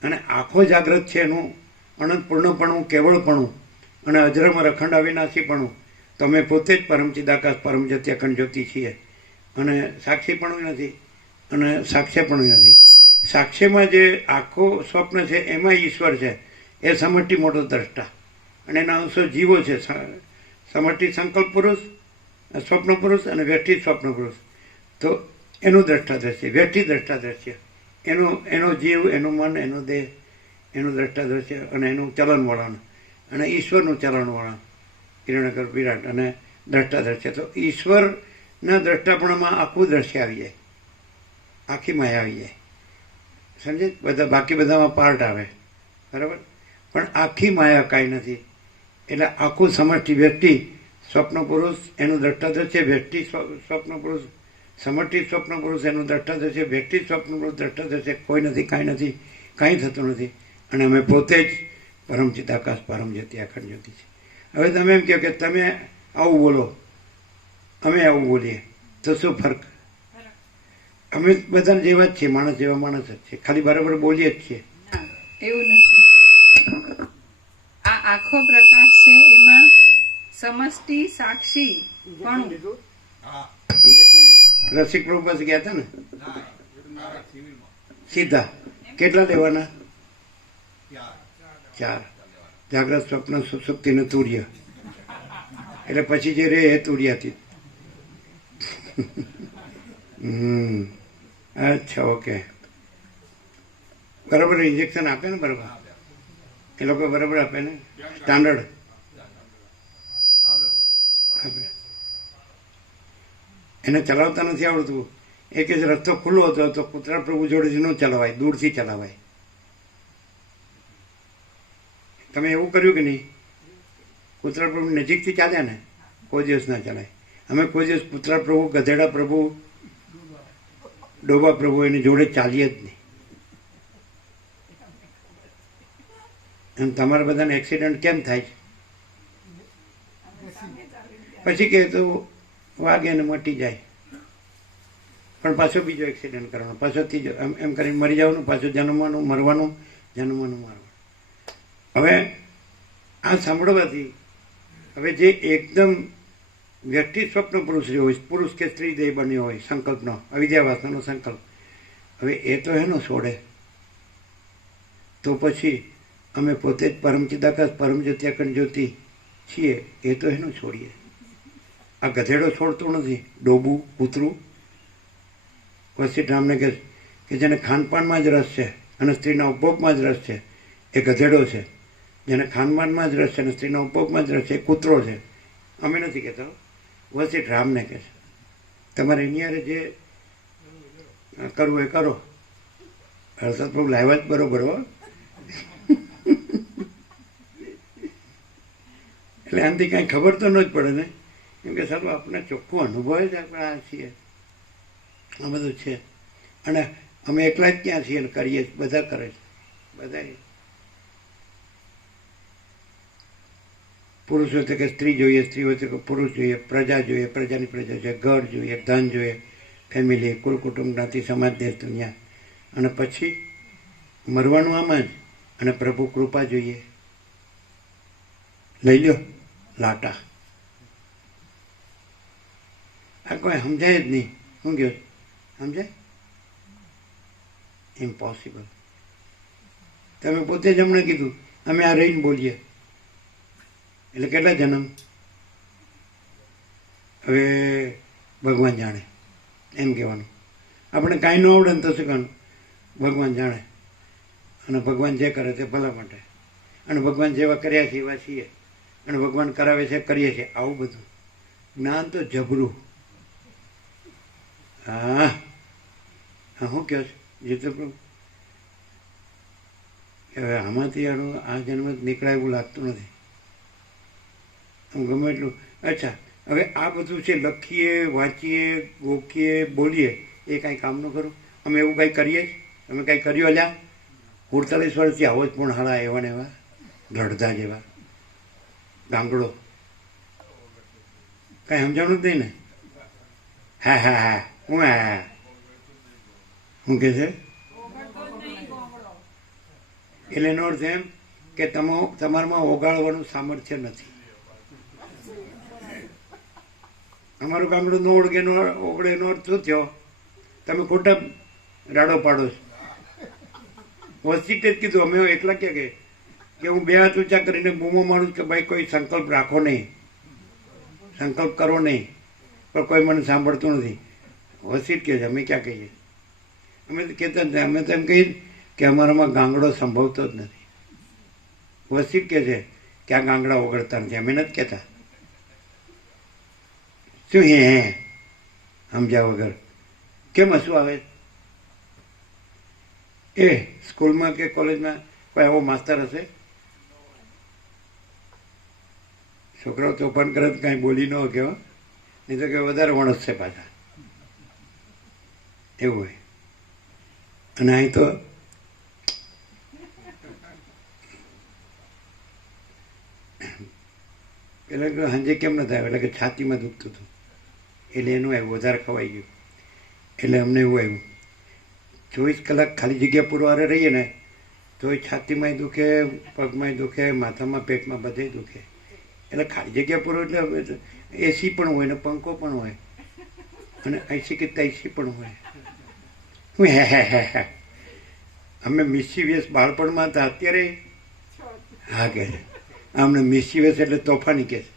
અને આખો જાગ્રત છે એનું અનંત પૂર્ણપણું, કેવળપણું, અને અજરામર અખંડ અવિનાશીપણું. તો અમે પોતે જ પરમ ચિદાકાશ પરમ જ્યોતિ અખંડ જ્યોતિ છીએ, અને સાક્ષીપણું નથી, અને સાક્ષ્ય પણ નથી. સાક્ષ્યમાં જે આખો સ્વપ્ન છે એમાં ઈશ્વર છે, એ સમષ્ટિ મોટો દ્રષ્ટા, અને એના અંશો જીવો છે. સમષ્ટિ સંકલ્પ પુરુષ, સ્વપ્ન પુરુષ, અને વ્યષ્ટિ સ્વપ્ન પુરુષ. તો એનું દ્રષ્ટા દ્રશ્ય, વ્યષ્ટિ દ્રષ્ટા દ્રશ્ય, એનો જીવ, એનું મન, એનો દેહ, એનું દ્રષ્ટા દ્રશ્ય, અને એનું ચલન વળણ, અને ઈશ્વરનું ચલણ વળણ, હિરણ્યગર્ભ, વિરાટ, અને દ્રષ્ટા દ્રશ્ય. તો ઈશ્વરના દ્રષ્ટાપણમાં આખું દ્રશ્ય આવી જાય, આખી માયા આવી જાય. સમજે? બધા બાકી બધામાં પાર્ટ આવે. બરાબર? પણ આખી માયા કાંઈ નથી. એટલે આખું સમષ્ટિ વ્યક્તિ સ્વપ્ન પુરુષ એનું દ્રષ્ટા દ્રશ્ય, વ્યક્તિ સ્વપ્ન પુરુષ, સમષ્ટિ સ્વપ્ન પુરુષ એનું દ્રષ્ટા દ્રશ્ય, વ્યક્તિ સ્વપ્ન પુરુષ દ્રષ્ટા દ્રશ્ય. કોઈ નથી, કાંઈ નથી, કાંઈ થતું નથી. અને અમે પોતે જ પરમ ચિદાકાશ પરમ જ્યોતિ અખંડ જ્યોતિ છે. હવે તમે એમ કહો કે તમે આવું બોલો, અમે આવું બોલીએ, તો શું ફરક? અમે બધા જેવા જ છીએ, માણસ જેવા માણસ જ છે, ખાલી બરાબર બોલીએ જ છીએ. ના, એવું નથી. આ આખો પ્રકાશ છે એમાં સમષ્ટિ સાક્ષી પણ. રસિક પ્રભુ પાસે ગયા હતા ને સીધા, કેટલા લેવાના? 4. જાગ્રત, સ્વપ્ન, સુષુપ્તિ ને તુર્ય. એટલે પછી જે રે એ તુર્યાતી. અચ્છા, ઓકે. બરાબર ઇન્જેક્શન આપે ને? બરાબર એ લોકો બરાબર આપે ને? સ્ટાન્ડર્ડ આપે. એને ચલાવતા નથી આવડતું. એક જ રસ્તો ખુલ્લો હતો તો કૂતરા પ્રભુ જોડેથી ન ચલાવાય, દૂરથી ચલાવાય. તમે એવું કર્યું કે નહીં? કૂતરા પ્રભુ નજીકથી ચાલ્યા ને, કોઈ દિવસ ના ચલાય. અમે કોઈ દિવસ કૂતરા પ્રભુ, ગધેડા પ્રભુ, ડોબા પ્રભુ એની જોડે ચાલીએ જ નહીં. એમ તમારા બધાને એક્સિડન્ટ કેમ થાય છે? પછી કે તો વાગે ને મટી જાય, પણ પાછો બીજો એક્સિડન્ટ કરવાનો, પાછો ત્રીજો, એમ કરીને મરી જવાનું, પાછું જન્મવાનું, મરવાનું, જન્મવાનું, મરવાનું. હવે આ સાંભળવાથી હવે જે એકદમ વ્યક્તિ સ્વપ્ન પુરુષ હોય, પુરુષ કે સ્ત્રી દેહ બન્યો હોય, સંકલ્પનો, અવિદ્યા વાસનાનો સંકલ્પ, હવે એ તો એનો છોડે. તો પછી અમે પોતે જ પરમ ચિદાકાશ પરમ જ્યોતિ અખંડ જ્યોતિ છીએ, એ તો એનું છોડીએ. આ ગધેડો છોડતું નથી, ડોબું, કૂતરું. વસીઠ રામને કે જેને ખાનપાનમાં જ રસ છે અને સ્ત્રીના ઉપભોગમાં જ રસ છે, એ ગધેડો છે. જેને ખાનપાનમાં જ રસ છે અને સ્ત્રીના ઉપભોગમાં જ રસ છે, એ કૂતરો છે. અમે નથી કહેતા, વસીઠ રામને કહે છે. તમારે એની હારે જે કરવું એ કરો. હર્ષદ પ્રભુ લાવ્યા જ બરોબર હો. એટલે આનાથી કાંઈ ખબર તો ન જ પડે ને કેમ કે સારું આપણે ચોખ્ખું અનુભવ જ આપણે આ છીએ, આ બધું છે. અને અમે એકલા જ ક્યાં છીએ અને કરીએ, બધા કરે છે, બધા. પુરુષ હોય તો કે સ્ત્રી જોઈએ, સ્ત્રી હોય તો કે પુરુષ જોઈએ, પ્રજા જોઈએ, પ્રજાની પ્રજા જોઈએ, ઘર જોઈએ, ધન જોઈએ, ફેમિલી, કુલ કુટુંબ, જ્ઞાતિ, સમાજ, દેશ, દુનિયા. અને પછી મરવાનું આમાં જ. અને પ્રભુ કૃપા જોઈએ. લઈ લો લાટા. આ કોઈ સમજાય જ નહીં. શું કહો સમજાય? ઇમ્પોસિબલ. તમે પોતે જ હમણાં કીધું અમે આ રહીને બોલીએ એટલે કેટલા જન્મ? હવે ભગવાન જાણે એમ કહેવાનું. આપણે કાંઈ ન આવડે ને તો શું કહેવાનું? ભગવાન જાણે. અને ભગવાન જે કરે તે ભલા માટે. અને ભગવાન જેવા કર્યા છે એવા છીએ. અને ભગવાન કરાવે છે કરીએ છીએ. આવું બધું જ્ઞાન તો જબરું. હા હા, શું કહો છો જીતુભાઈ? હવે આમાંથી આ જન્મ નીકળાય એવું લાગતું નથી. આમ ગમે એટલું. અચ્છા, હવે આ બધું છે લખીએ, વાંચીએ, ગોખીએ, બોલીએ, એ કાંઈ કામનું ખરું? અમે એવું કાંઈ કરીએ? અમે કાંઈ કર્યું? અલ્યા 48 વર્ષથી આવો જ પણ હાળા એવા ને એવા રડધા જેવા ગાંગડો. કાંઈ સમજાણું જ નહીં ને? હા હા હા, હું હા શું કહે છે? એટલે એનો અર્થ એમ કે તમારામાં ઓગાળવાનું સામર્થ્ય નથી. અમારું ગામડું ન ઓળગે ઓગળે એનો અર્થ શું થયો? તમે ખોટા રાડો પાડો છો. વસ્તી જ કીધું. અમે એકલા ક્યાં કે હું બે હાથ ઊંચા કરીને બૂમો મારું કે ભાઈ કોઈ સંકલ્પ રાખો નહીં, સંકલ્પ કરો નહીં, પણ કોઈ મને સાંભળતું નથી. વસ્તી જ કહે છે. અમે ક્યાં કહીએ? અમે તો કહેતા જ. અમે તો એમ કહીએ કે અમારામાં ગાંગડો સંભવતો જ નથી. વસ્તી જ કહે છે કે આ ગાંગડા ઓગળતા નથી. અમે નથી કહેતા. શું હે સમજ્યા વગર કેમ હસવું આવે? એ સ્કૂલમાં કે કોલેજમાં કોઈ આવો માસ્તર હશે? છોકરાઓ તોફાન કરે તો કાંઈ બોલી ન કે, નહીં તો કે વધારે વણસશે પાછા, એવું હોય. અને અહીં તો પેલા સાંજે કેમ નથી આવ્યું? એટલે કે છાતીમાં દુખતું હતું એટલે એનું આવ્યું, વધારે ખવાઈ ગયું એટલે અમને એવું આવ્યું. 24 કલાક ખાલી જગ્યા પુરવારે રહીએ ને તો એ છાતીમાંય દુખે, પગમાંય દુખે, માથામાં, પેટમાં બધે દુખે. એટલે ખાલી જગ્યા પૂરો એટલે એસી પણ હોય ને પંખો પણ હોય અને એસી કે તૈસી પણ હોય. હું હે અમે મિસ્ચીવિયસ બાળપણમાં હતા. અત્યારે હા કે છે અમને મિસ્ચીવિયસ એટલે તોફાની કે છે.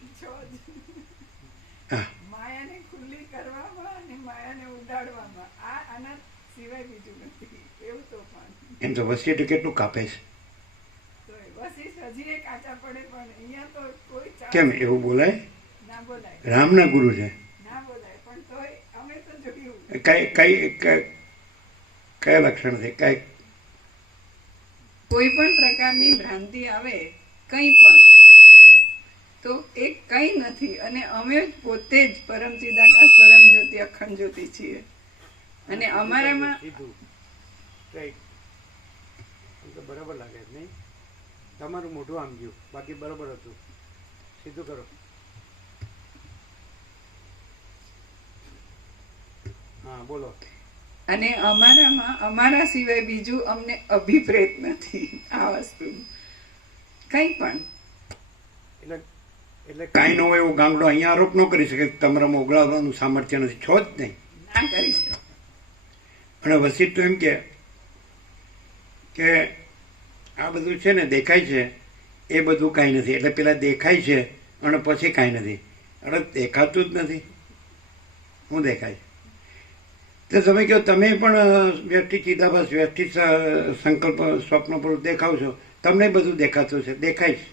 હા, માયાને ખુલ્લી કરવામાં અને માયાને ઉડાડવામાં, આ આના સિવાય બીજું નથી. એવું તોફાન. એમ તો વસીએ તો કેટલું કાપે છે. તો વશિષ્ઠ હજી એક કાચા પડે પણ અહીંયા તો કોઈ કેમ એવું બોલાય? ના બોલાય, રામના ગુરુ છે. ના બોલાય. પણ તોય અમે તો જોયું. કયા લક્ષણ છે? કોઈ પણ પ્રકારની ભ્રાંતિ આવે કંઈ પણ તો એ કંઈ નથી. અને અમે પોતે જ પરમ ચિદાકાશ, પરમ જ્યોતિ, અખંડ જ્યોતિ છીએ. અને અમારામાં સીધું તો બરાબર લાગે છે નહીં? તમારું મોઢું આમ ગયું, બાકી બરાબર હતું. સીધું કરો. હા બોલો. અને અમારામાં અમારા સિવાય બીજું અમને અભિપ્રેત નથી આ વસ્તુ કંઈ પણ. એટલે કાંઈ ન હોય એવો ગામડો અહીંયા આરોપ ન કરી શકે તમારામાં ઓગળવાનું સામર્થ્ય નથી. છો જ નહીં, ના કરી શકે. અને વસીત તો એમ કે આ બધું છે ને દેખાય છે એ બધું કાંઈ નથી. એટલે પેલા દેખાય છે અને પછી કાંઈ નથી. અરે દેખાતું જ નથી. શું દેખાય? તો તમે કહો તમે પણ વ્યક્તિ ચિદાભાસ, વ્યક્તિ સંકલ્પ, સ્વપ્ન પુરુષ દેખાવ છો. તમને બધું દેખાતું છે, દેખાય છે.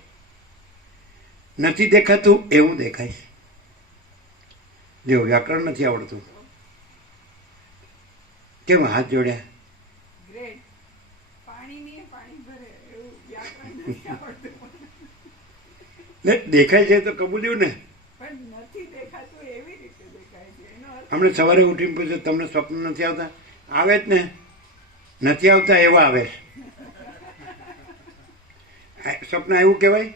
નથી દેખાતું એવું દેખાય છે. જો વ્યાકરણ નથી આવડતું. કેમ હાથ જોડ્યા? ગ્રેટ. પાણીની પાણી ભરે એવું વ્યાકરણ નથી આવડતું. દેખાય છે તો કબૂલ્યું ને. પણ નથી નથી દેખાતું એવી રીતે દેખાય છે. એનો અર્થ હમણાં સવારે ઉઠીને પૂછ્યું તમને સ્વપ્ન નથી આવતા? આવે જ ને, નથી આવતા એવા આવે છે. સ્વપ્ન આવ્યું કહેવાય? ન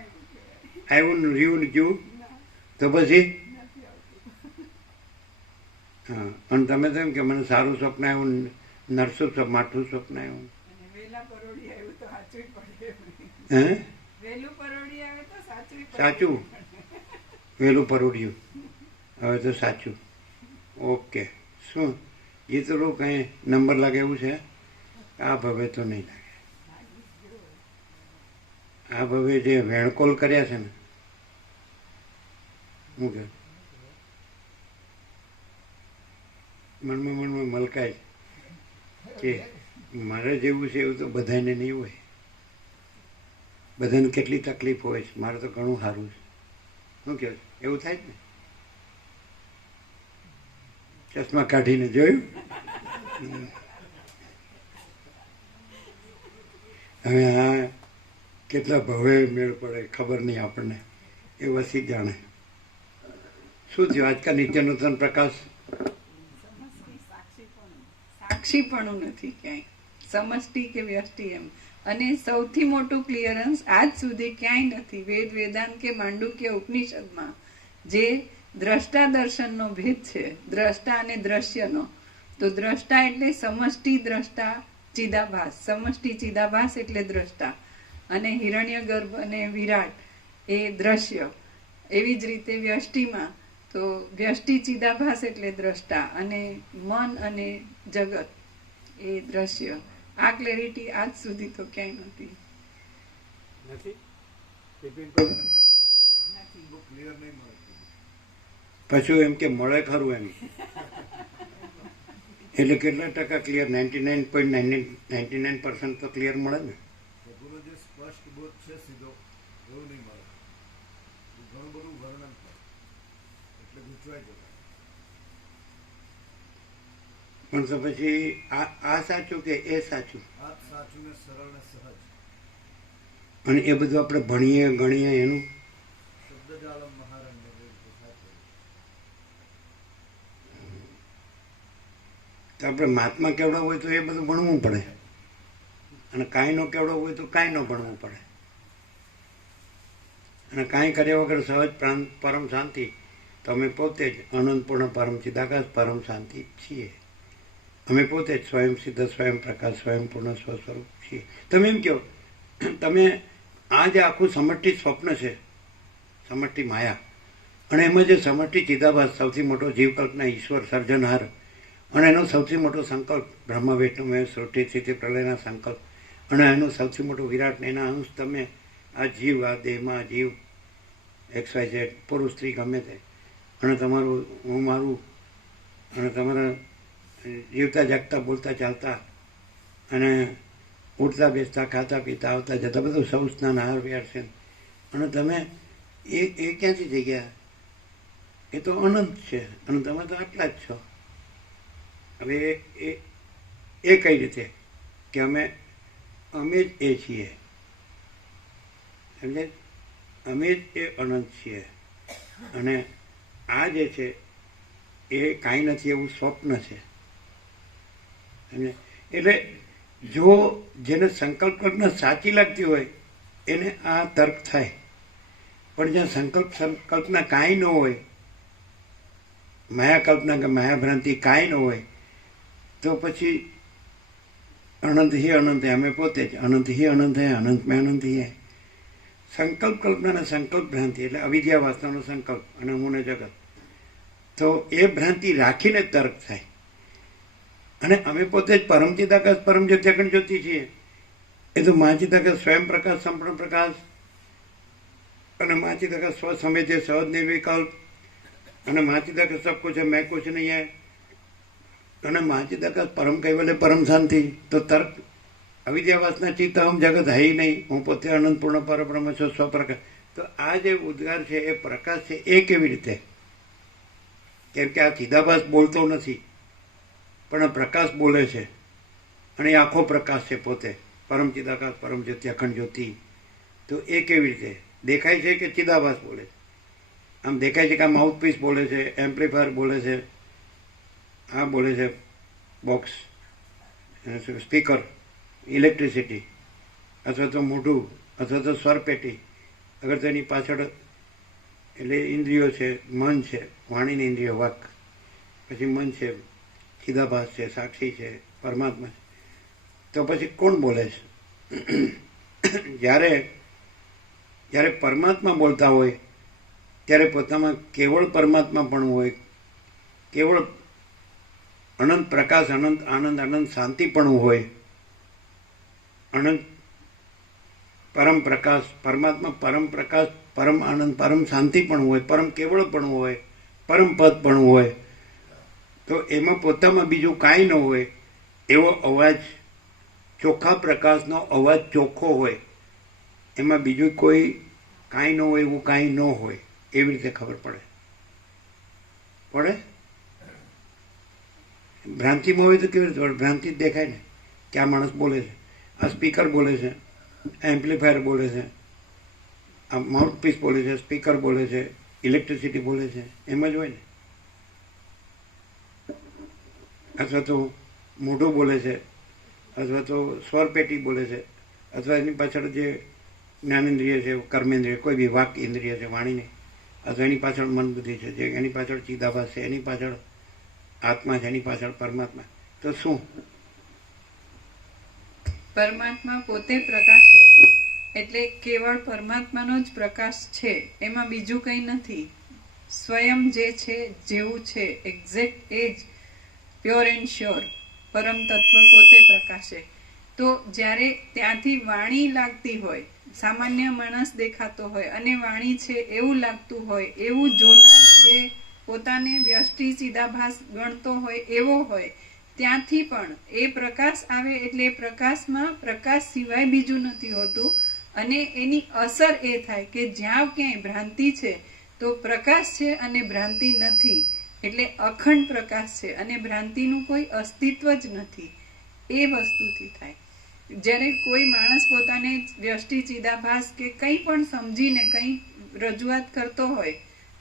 એવું કહેવાય. આવ્યું ને રહ્યું ને ગયું તો પછી નથી આવતું. હા. અને તમે તો એમ કે મને સારું સ્વપ્ન આવ્યું ને નરસું માઠું સ્વપ્ન આવ્યું. અને વેલા પરોળી આવ્યું તો સાચું પડે. હે? વેલું પરોળી આવે તો સાચું પડે. સાચું વહેલું પરોડ્યું હવે તો સાચું. ઓકે. શું ગીતરું કંઈ નંબર લાગે એવું છે? આ ભવે તો નહીં લાગે. આ ભવે જે વેણકોલ કર્યા છે ને, હું કે મનમાં મલકાય કે મારે જેવું છે એવું તો બધાને નહીં હોય. બધાને કેટલી તકલીફ હોય છે, મારે તો ઘણું સારું છે. શું કહે એવું થાય જ ને? ચશ્મા કાઢીને જોયું. હવે આ કેટલા ભવે મેળ પડે ખબર નહીં આપણને, એ વસી જાણે. શું થયું આજકાલ નિત્ય નૂતન પ્રકાશ? સાક્ષીપણું નથી ક્યાંય, સમષ્ટિ કે વ્યષ્ટિ એમ. અને સૌથી મોટું ક્લિયરન્સ આજ સુધી ક્યાંય નથી વેદ વેદાંત કે માંડુક્ય ઉપનિષદમાં, જે દ્રષ્ટા દર્શનનો ભેદ છે, દ્રષ્ટા અને દ્રશ્યનો. તો દ્રષ્ટા એટલે સમષ્ટિ દ્રષ્ટા ચિદાભાસ, સમષ્ટિ ચિદાભાસ એટલે દ્રષ્ટા, અને હિરણ્ય ગર્ભ અને વિરાટ એ દ્રશ્ય. એવી જ રીતે વ્યષ્ટિમાં તો વ્યષ્ટિ ચિદાભાસ એટલે દ્રષ્ટા, અને મન અને જગત એ દ્રશ્ય. આ ક્લેરિટી આજ સુધી તો ક્યાંય નથી. નથી ક્લિયર નહીં મળે. પાછું એમ કે મળે ખરું એમ. એટલે કેટલા ટકા ક્લિયર? 99.99% તો ક્લિયર મળે ને. પ્રભુનો જે સ્પષ્ટ બોધ છે સીધો એવું નહીં મળે. ઘણું બધું વર્ણન થાય એટલે ગૂંચવાઈ જવાય. પણ તો પછી આ સાચું કે એ સાચું? આ સાચું ને સરળ ને સહજ. અને એ બધું આપણે ભણીએ ગણીએ એનું શબ્દજાલમ મહારણ્ય થાય. તો આપણે મહાત્મા કેવડા હોય તો એ બધું ભણવું પડે, અને કાંઈ નો કેવડો હોય તો કાંઈ ન ભણવું પડે. અને કાંઈ કર્યા વગર સહજ પરમ શાંતિ તો અમે પોતે જ અનંતપૂર્ણ પરમ ચિદાકાશ પરમ શાંતિ છીએ. અમે પોતે જ સ્વયં સિદ્ધ, સ્વયં પ્રકાશ, સ્વયં પૂર્ણ સ્વસ્વરૂપ છીએ. તમે એમ કહો, તમે આ જે આખું સમષ્ટિ સ્વપ્ન છે, સમષ્ટિ માયા, અને એમાં જે સમષ્ટિ ચિદાભાસ સૌથી મોટો જીવકલ્પના ઈશ્વર સર્જનહાર, અને એનો સૌથી મોટો સંકલ્પ બ્રહ્મ વિષ્ણુ સૃષ્ટિ સ્થિતિ પ્રલયના સંકલ્પ, અને એનો સૌથી મોટો વિરાટ એના અંશ તમે આ જીવ, આ દેહમાં જીવ XYZ પુરુષ સ્ત્રી ગમે તે, અને તમારું હું મારું, અને તમારા જીવતા જાગતા બોલતા ચાલતા અને ઉઠતા બેસતા ખાતા પીતા આવતા જતા બધું સૌ સ્નાન આહાર વિહાર છે, અને તમે એ ક્યાંથી થઈ ગયા? એ તો અનંત છે, અને તમે તો આટલા જ છો. હવે એ કઈ રીતે કે અમે જ એ છીએ? સમજે? અમે જ એ અનંત છીએ, અને આ જે છે એ કાંઈ નથી એવું સ્વપ્ન છે. સમજે? એટલે જો જેને સંકલ્પ કલ્પના સાચી લાગતી હોય એને આ તર્ક થાય, પણ જ્યાં સંકલ્પના કાંઈ ન હોય, માયા કલ્પના કે માયા ભ્રાંતિ કાંઈ ન હોય, તો પછી અનંત હી અનંત હે, અમે પોતે જ અનંત હી અનંત હે, અનંત મેં અનંત હી હે. સંકલ્પ કલ્પના સંકલ્પ ભ્રાંતિ એટલે અવિદ્યા વાસનાનો સંકલ્પ અને હું ને જગત, તો એ ભ્રાંતિ રાખીને તર્ક થાય. અને અમે પોતે જ પરમ ચિદાકાશ પરમ જ્યોતિ અખંડ જ્યોતિ છીએ. એ તો મહાચિદાકાશ સ્વયં પ્રકાશ સંપૂર્ણ પ્રકાશ, અને મહાચિદાકાશ સ્વ સમેત સહજ નિર્વિકલ્પ, અને મહાચિદાકાશ સબ કુછ है मैं कुछ नहीं है, અને મહાચિદાકાશ પરમ કૈવલ્ય પરમ શાંતિ. તો તર્ક અવિદ્યાવાસના ચિત્ત હમ જગત હૈ નહીં, હું પોતે અનંતપૂર્ણ પરબ્રહ્મ છું સ્વપ્રકાશ. તો આ જે ઉદ્ગાર છે એ પ્રકાશ છે એ કેવી રીતે? કેમ કે આ ચિદાભાસ બોલતો નથી, પણ આ પ્રકાશ બોલે છે, અને એ આખો પ્રકાશ છે પોતે, પરમ ચિદાકાશ પરમ જ્યોતિ અખંડ જ્યોતિ. તો એ કેવી રીતે દેખાય છે કે ચિદાભાસ બોલે છે? આમ દેખાય છે કે આ માઉથપીસ બોલે છે, એમ્પ્લીફાયર બોલે છે, આ બોલે છે બોક્સ, સ્પીકર, ઇલેક્ટ્રિસિટી, અથવા તો મોઢું, અથવા તો સ્વરપેટી. અગર તો એની પાછળ એટલે ઇન્દ્રિયો છે, મન છે, વાણીની ઇન્દ્રિયો વાક, પછી મન છે, ચિદાભાસ છે, સાક્ષી છે, પરમાત્મા છે, તો પછી કોણ બોલે છે? જ્યારે પરમાત્મા બોલતા હોય ત્યારે પોતામાં કેવળ પરમાત્મા પણ હોય, કેવળ અનંત પ્રકાશ, અનંત આનંદ, અનંત શાંતિ પણ હોય, અનંત પરમ પ્રકાશ, પરમાત્મા પરમ પ્રકાશ, પરમ આનંદ, પરમ શાંતિ પણ હોય, પરમ કેવળ પણ હોય, પરમ પદ પણ હોય. તો એમાં પોતામાં બીજું કાંઈ ન હોય એવો અવાજ, ચોખ્ખા પ્રકાશનો અવાજ ચોખ્ખો હોય, એમાં બીજું કોઈ કાંઈ ન હોય એવું કાંઈ ન હોય, એવી રીતે ખબર પડે. ભ્રાંતિમાં હોય તો કેવી રીતે પડે? ભ્રાંતિ જ દેખાય ને કે આ માણસ બોલે છે, આ સ્પીકર બોલે છે, એમ્પ્લીફાયર બોલે છે, આ માઉથપીસ બોલે છે, સ્પીકર બોલે છે, ઇલેક્ટ્રિસિટી બોલે છે, એમ જ હોય ને. અથવા તો મોઢું બોલે છે, અથવા તો સ્વરપેટી બોલે છે, અથવા એની પાછળ જે જ્ઞાનેન્દ્રિય છે, કર્મેન્દ્રિય, કોઈ બી વાક ઇન્દ્રિય છે વાણીને, અથવા એની પાછળ મન બુદ્ધિ છે, જે એની પાછળ ચિદાભાસ છે, એની પાછળ આત્મા છે, એની પાછળ પરમાત્મા. તો શું? પરમાત્મા પોતે પ્રકાશ છે, એટલે કેવળ પરમાત્માનો જ પ્રકાશ છે, એમાં બીજું કંઈ નથી. સ્વયં જે છે, જેવું છે, એક્ઝેક્ટ એ જ પ્યોર એન્ડ શ્યોર પરમ તત્વ પોતે પ્રકાશે. તો જ્યારે ત્યાંથી વાણી લાગતી હોય, સામાન્ય માણસ દેખાતો હોય અને વાણી છે એવું લાગતું હોય, એવું જોનાર જે પોતાને વ્યષ્ટિ ચિદાભાસ ગણતો હોય એવો હોય, ત્યાંથી પણ એ પ્રકાશ આવે એટલે એ પ્રકાશમાં પ્રકાશ સિવાય બીજું નથી હોતું. અને એની અસર એ થાય કે જ્યાં ક્યાંય ભ્રાંતિ છે તો પ્રકાશ છે અને ભ્રાંતિ નથી, એટલે અખંડ પ્રકાશ છે અને ભ્રાંતિનું કોઈ અસ્તિત્વ જ નથી. એ વસ્તુથી થાય. જ્યારે કોઈ માણસ પોતાને વ્યષ્ટિ ચિદાભાસ કે કંઈ પણ સમજીને કંઈ રજૂઆત કરતો હોય,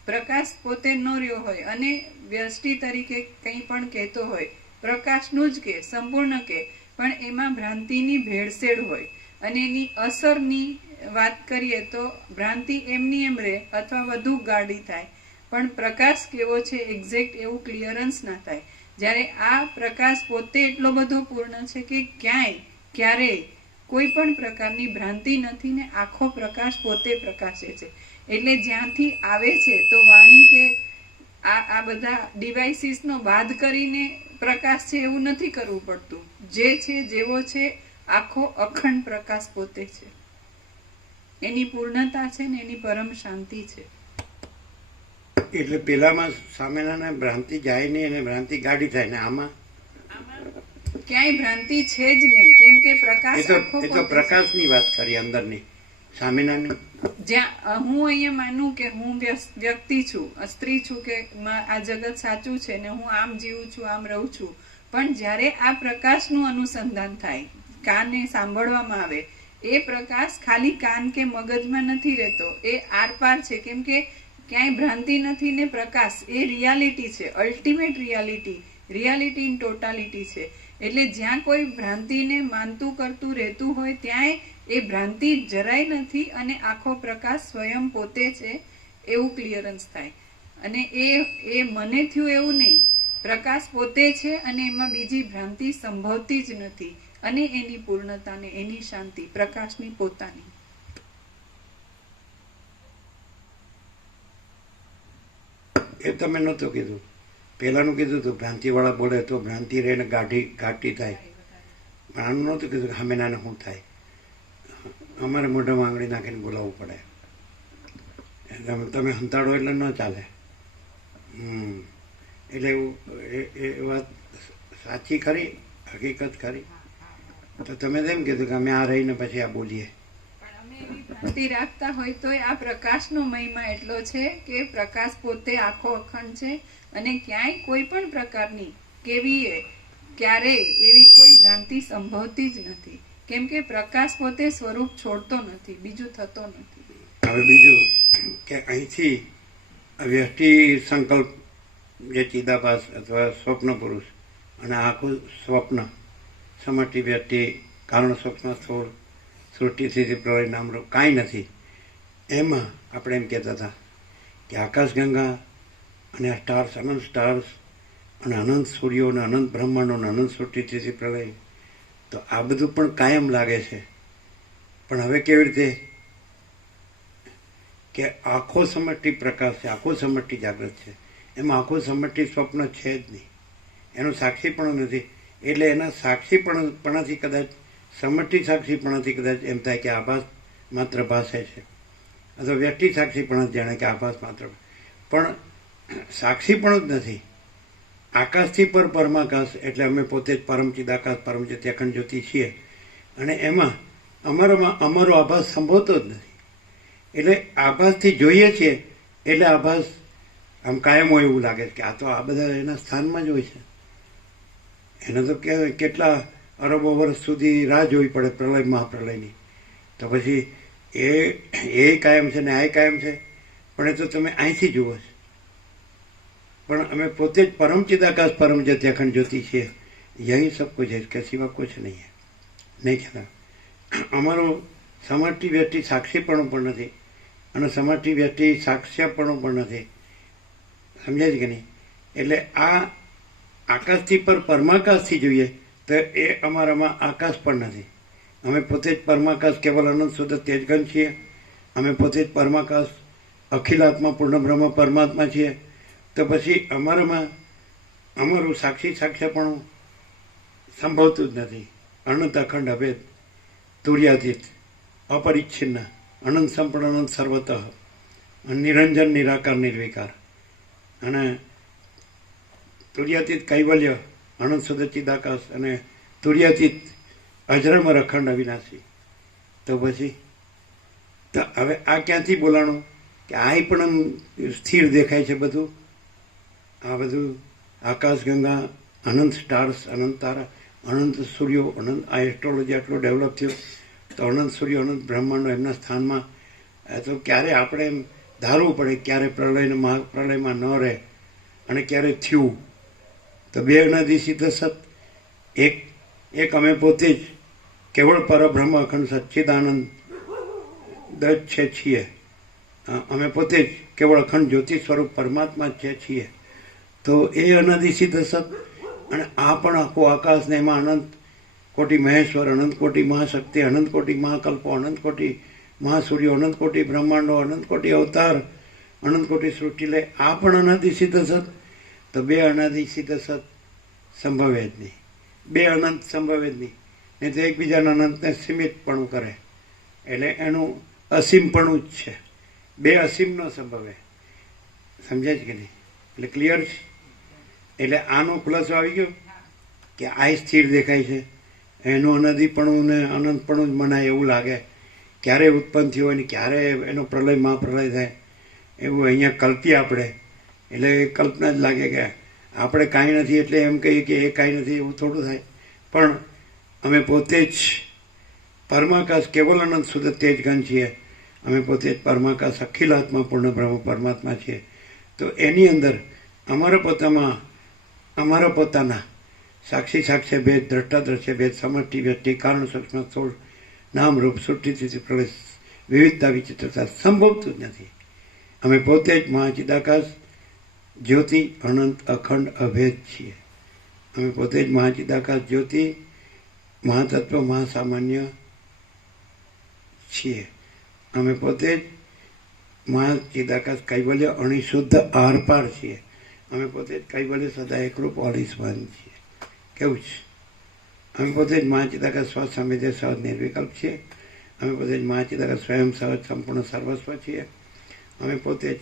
પ્રકાશ પોતે ન રહ્યો હોય અને વ્યષ્ટિ તરીકે કંઈ પણ કહેતો હોય, પ્રકાશનું જ કે સંપૂર્ણ કે, પણ એમાં ભ્રાંતિની ભેળસેળ હોય અને એની અસરની વાત કરીએ તો ભ્રાંતિ એમની એમ રહે અથવા વધુ ગાઢી થાય, પણ પ્રકાશ કેવો છે એક્ઝેક્ટ એવું ક્લિયરન્સ ના થાય. જ્યારે આ પ્રકાશ પોતે એટલો બધો પૂર્ણ છે કે ક્યાંય ક્યારેય કોઈ પણ પ્રકારની ભ્રાંતિ નથી ને આખો પ્રકાશ પોતે પ્રકાશે છે. એટલે જ્યાંથી આવે છે તો વાણી કે આ બધા ડિવાઇસીસનો બાદ કરીને પ્રકાશ છે એવું નથી કરવું પડતું. જે છે જેવો છે આખો અખંડ પ્રકાશ પોતે છે, એની પૂર્ણતા છે ને એની પરમ શાંતિ છે. એટલે પેલામાં સામેના ભ્રાંતિ જાય નહીં અને ભ્રાંતિ ગાઢી થાય ને આમાં ક્યાંય ભ્રાંતિ છે જ નહીં, કેમ કે પ્રકાશ આખો એ તો પ્રકાશની વાત કરી અંદરની, સામેનાની. જ્યાં હું અહીંયા માનું કે હું વ્યક્તિ છું, સ્ત્રી છું, કે આ જગત સાચું છે ને હું આમ જીવું છું, આમ રહું છું, પણ જ્યારે આ પ્રકાશનું અનુસંધાન થાય, કાને સાંભળવામાં આવે, એ પ્રકાશ ખાલી કાન કે મગજમાં નથી રહેતો, એ આરપાર છે. કેમ કે ક્યાંય ભ્રાંતિ નથી ને પ્રકાશ એ રિયાલિટી છે, અલ્ટિમેટ રિયાલિટી ઇન ટોટાલિટી છે. એટલે જ્યાં કોઈ ભ્રાંતિને માનતું કરતું રહેતું હોય ત્યાંય એ ભ્રાંતિ જરાય નથી અને આખો પ્રકાશ સ્વયં પોતે છે એવું ક્લિયરન્સ થાય. અને એ મને થયું એવું નહીં, પ્રકાશ પોતે છે અને એમાં બીજી ભ્રાંતિ સંભવતી જ નથી. અને એની પૂર્ણતા ને એની શાંતિ પ્રકાશની પોતાની. એ તમે નહોતું કીધું, પહેલાનું કીધું હતું ભ્રાંતિવાળા બોલે તો ભ્રાંતિ રહીને ઘાટી થાય, પણ આનું નહોતું કીધું કે હમેનાને શું થાય. અમારે મોઢામાં આંગળી નાખીને બોલાવવું પડે, તમે હંતાડો એટલે ન ચાલે. એટલે એવું એ વાત સાચી ખરી, હકીકત ખરી. તો તમે તેમ કીધું કે અમે આ રહીને પછી આ બોલીએ. ભક્તિ રાખતા હોય તો આ પ્રકાશનો મહિમા એટલો છે કે પ્રકાશ પોતે આખો અખંડ છે અને ક્યાંય કોઈ પણ પ્રકારની કેવી ક્યારેય એવી કોઈ ભ્રાંતિ સંભવતી જ નથી. કેમ કે પ્રકાશ પોતે સ્વરૂપ છોડતો નથી, બીજું થતો નથી. હવે બીજું કે અહીંથી વ્યષ્ટિ સંકલ્પ જે ચિદાભાસ અથવા સ્વપ્ન પુરુષ અને આખું સ્વપ્ન સમષ્ટિ વ્યક્તિ કારણ સ્વપ્ન સ્થૂળ સૃષ્ટિ સ્થિતિ પ્રલય નામરૂપ કાંઈ નથી. એમાં આપણે એમ કહેતા હતા કે આકાશગંગા અને આ સ્ટાર્સ, અનંત સ્ટાર્સ અને અનંત સૂર્યો અને અનંત બ્રહ્માંડો અને અનંત સૃષ્ટિ સ્થિતિ પ્રલય, તો આ બધું પણ કાયમ લાગે છે. પણ હવે કેવી રીતે કે આખો સમષ્ટિ પ્રકાશ છે, આખો સમષ્ટિ જાગૃત છે, એમાં આખો સમષ્ટિ સ્વપ્ન છે જ નહીં, એનું સાક્ષીપણું નથી. એટલે એના સાક્ષીપણાથી કદાચ સમષ્ટિ સાક્ષીપણાથી કદાચ એમ થાય કે આભાસ માત્ર ભાષે છે, અથવા વ્યક્તિ સાક્ષીપણા જાણે કે આભાસ માત્ર, પણ સાક્ષીપણું જ નથી. આકાશથી પર પરમાકાશ એટલે અમે પોતે જ પરમચિદ આકાશ પરમચિદ અખંડ જ્યોતિ છીએ, અને એમાં અમારો આભાસ સંભવતો જ નથી. એટલે આભાસથી જોઈએ છીએ એટલે આભાસ આમ કાયમ હોય એવું લાગે છે કે આ તો આ બધા એના સ્થાનમાં જ હોય છે. એને તો કેટલા અરબો વર્ષ સુધી રાહ જોવી પડે પ્રલય મહાપ્રલયની, તો પછી એ કાયમ છે ને આ કાયમ છે, પણ એ તો તમે અહીંથી જુઓ છો. પણ અમે પોતે જ પરમચિદ આકાશ પરમ જ્યોતિ અખંડ જ્યોતિ છીએ, યહી સબ કુછ है, इसके सिवा कुछ नहीं है. નહીં છતાં અમારું સમષ્ટિ વ્યક્તિ સાક્ષીપણું પણ નથી અને સમષ્ટિ વ્યક્તિ સાક્ષ્યપણું પણ નથી. સમજાય છે કે નહીં? એટલે આ આકાશથી પર પરમાકાશથી જોઈએ તો એ અમારામાં આકાશ પણ નથી. અમે પોતે જ પરમાકાશ કેવલ અનંત શુદ્ધ તેજગન છીએ. અમે પોતે જ પરમાકાશ અખિલાત્મા પૂર્ણ બ્રહ્મ પરમાત્મા છીએ. તો પછી અમારામાં અમારું સાક્ષીપણું સંભવતું જ નથી. અનંત અખંડ અભેદ તુર્યાતીત અપરિચ્છિન્ન અનંત સંપૂર્ણ અનંત સર્વતઃ નિરંજન નિરાકાર નિર્વિકાર અને તુર્યાતીત કૈવલ્ય અનંત શુદ્ધ ચિદાકાશ અને તુર્યાતીત અજરામર અખંડ અવિનાશી. તો પછી તો હવે આ ક્યાંથી બોલાણું કે આ પણ સ્થિર દેખાય છે બધું. આ બધું આકાશગંગા, અનંત સ્ટાર્સ, અનંત તારા, અનંત સૂર્યો, અનંત આ એસ્ટ્રોલોજી આટલો ડેવલપ થયો તો અનંત સૂર્યો અનંત બ્રહ્માંડો એમના સ્થાનમાં. તો ક્યારે આપણે એમ ધારવું પડે ક્યારે પ્રલયમાં ન રહે અને ક્યારે થયું. તો બે અનાદિ સિદ્ધ સત એક અમે પોતે જ કેવળ પરબ્રહ્મ અખંડ સચ્ચિદાનંદ જ છીએ. અમે પોતે જ કેવળ અખંડ જ્યોતિ સ્વરૂપ પરમાત્મા જ છીએ. તો એ અનાદિ સિદ્ધ સત અને આ પણ આખો આકાશ ને એમાં અનંત કોટી મહેશ્વર, અનંત કોટી મહાશક્તિ, અનંત કોટી મહાકલ્પો, અનંત કોટી મહાસૂર્યો, અનંત કોટી બ્રહ્માંડો, અનંત કોટી અવતાર, અનંત કોટી સૃષ્ટિ લે, આ પણ અનાદિ સિદ્ધ સત. તો બે અનાદિ સિદ્ધ સત સંભવે જ નહીં, બે અનંત સંભવે જ નહીં. નહીં તો એકબીજાના અનંતને સીમિતપણું કરે એટલે એનું અસીમપણું જ છે. બે અસીમ ન સંભવે. સમજાય છે કે નહીં? એટલે ક્લિયર છે. એટલે આનો ખુલાસો આવી ગયો કે આ સ્થિર દેખાય છે, એનું અનદિપણું ને અનંતપણું જ મનાય એવું લાગે. ક્યારે ઉત્પન્ન થયું હોય ને ક્યારે એનો પ્રલય મહાપ્રલય થાય એવું અહીંયા કલ્પીએ આપણે. એટલે કલ્પના જ લાગે કે આપણે કાંઈ નથી એટલે એમ કહીએ કે એ કાંઈ નથી, એવું થોડું થાય. પણ અમે પોતે જ પરમાકાશ કેવલ અનંત શુદ્ધ તેજગન છીએ. અમે પોતે જ પરમાકાશ અખિલાત્મા પૂર્ણ બ્રહ્મ પરમાત્મા છીએ. તો એની અંદર અમારા પોતાના સાક્ષી ભેદ, દ્રષ્ટા દ્રશ્ય ભેદ, સમષ્ટિ વ્યક્તિ, કારણ સૂક્ષ્મ સ્થૂળ નામ રૂપ સૃષ્ટિ સ્થિતિ પ્રલય વિવિધતા વિચિત્રતા સંભવતું જ નથી. અમે પોતે જ મહાચિદાકાશ જ્યોતિ અનંત અખંડ અભેદ છીએ. અમે પોતે જ મહાચિદાકાશ જ્યોતિ મહાતત્વ મહાસામાન્ય છીએ. અમે પોતે જ મહાચિદાકાશ કૈવલ્ય અણિશુદ્ધ આરપાર છીએ. અમે પોતે જ કૈવલ્ય સદા એકરૂપ ઓલિસવાન છીએ. કેવું છે? અમે પોતે જ મહાચિદાકાશ સ્વ સંવેદ્ય સહજ નિર્વિકલ્પ છીએ. અમે પોતે જ મહાચિદાકાશ સ્વયં સહજ સંપૂર્ણ સર્વસ્વ છીએ. અમે પોતે જ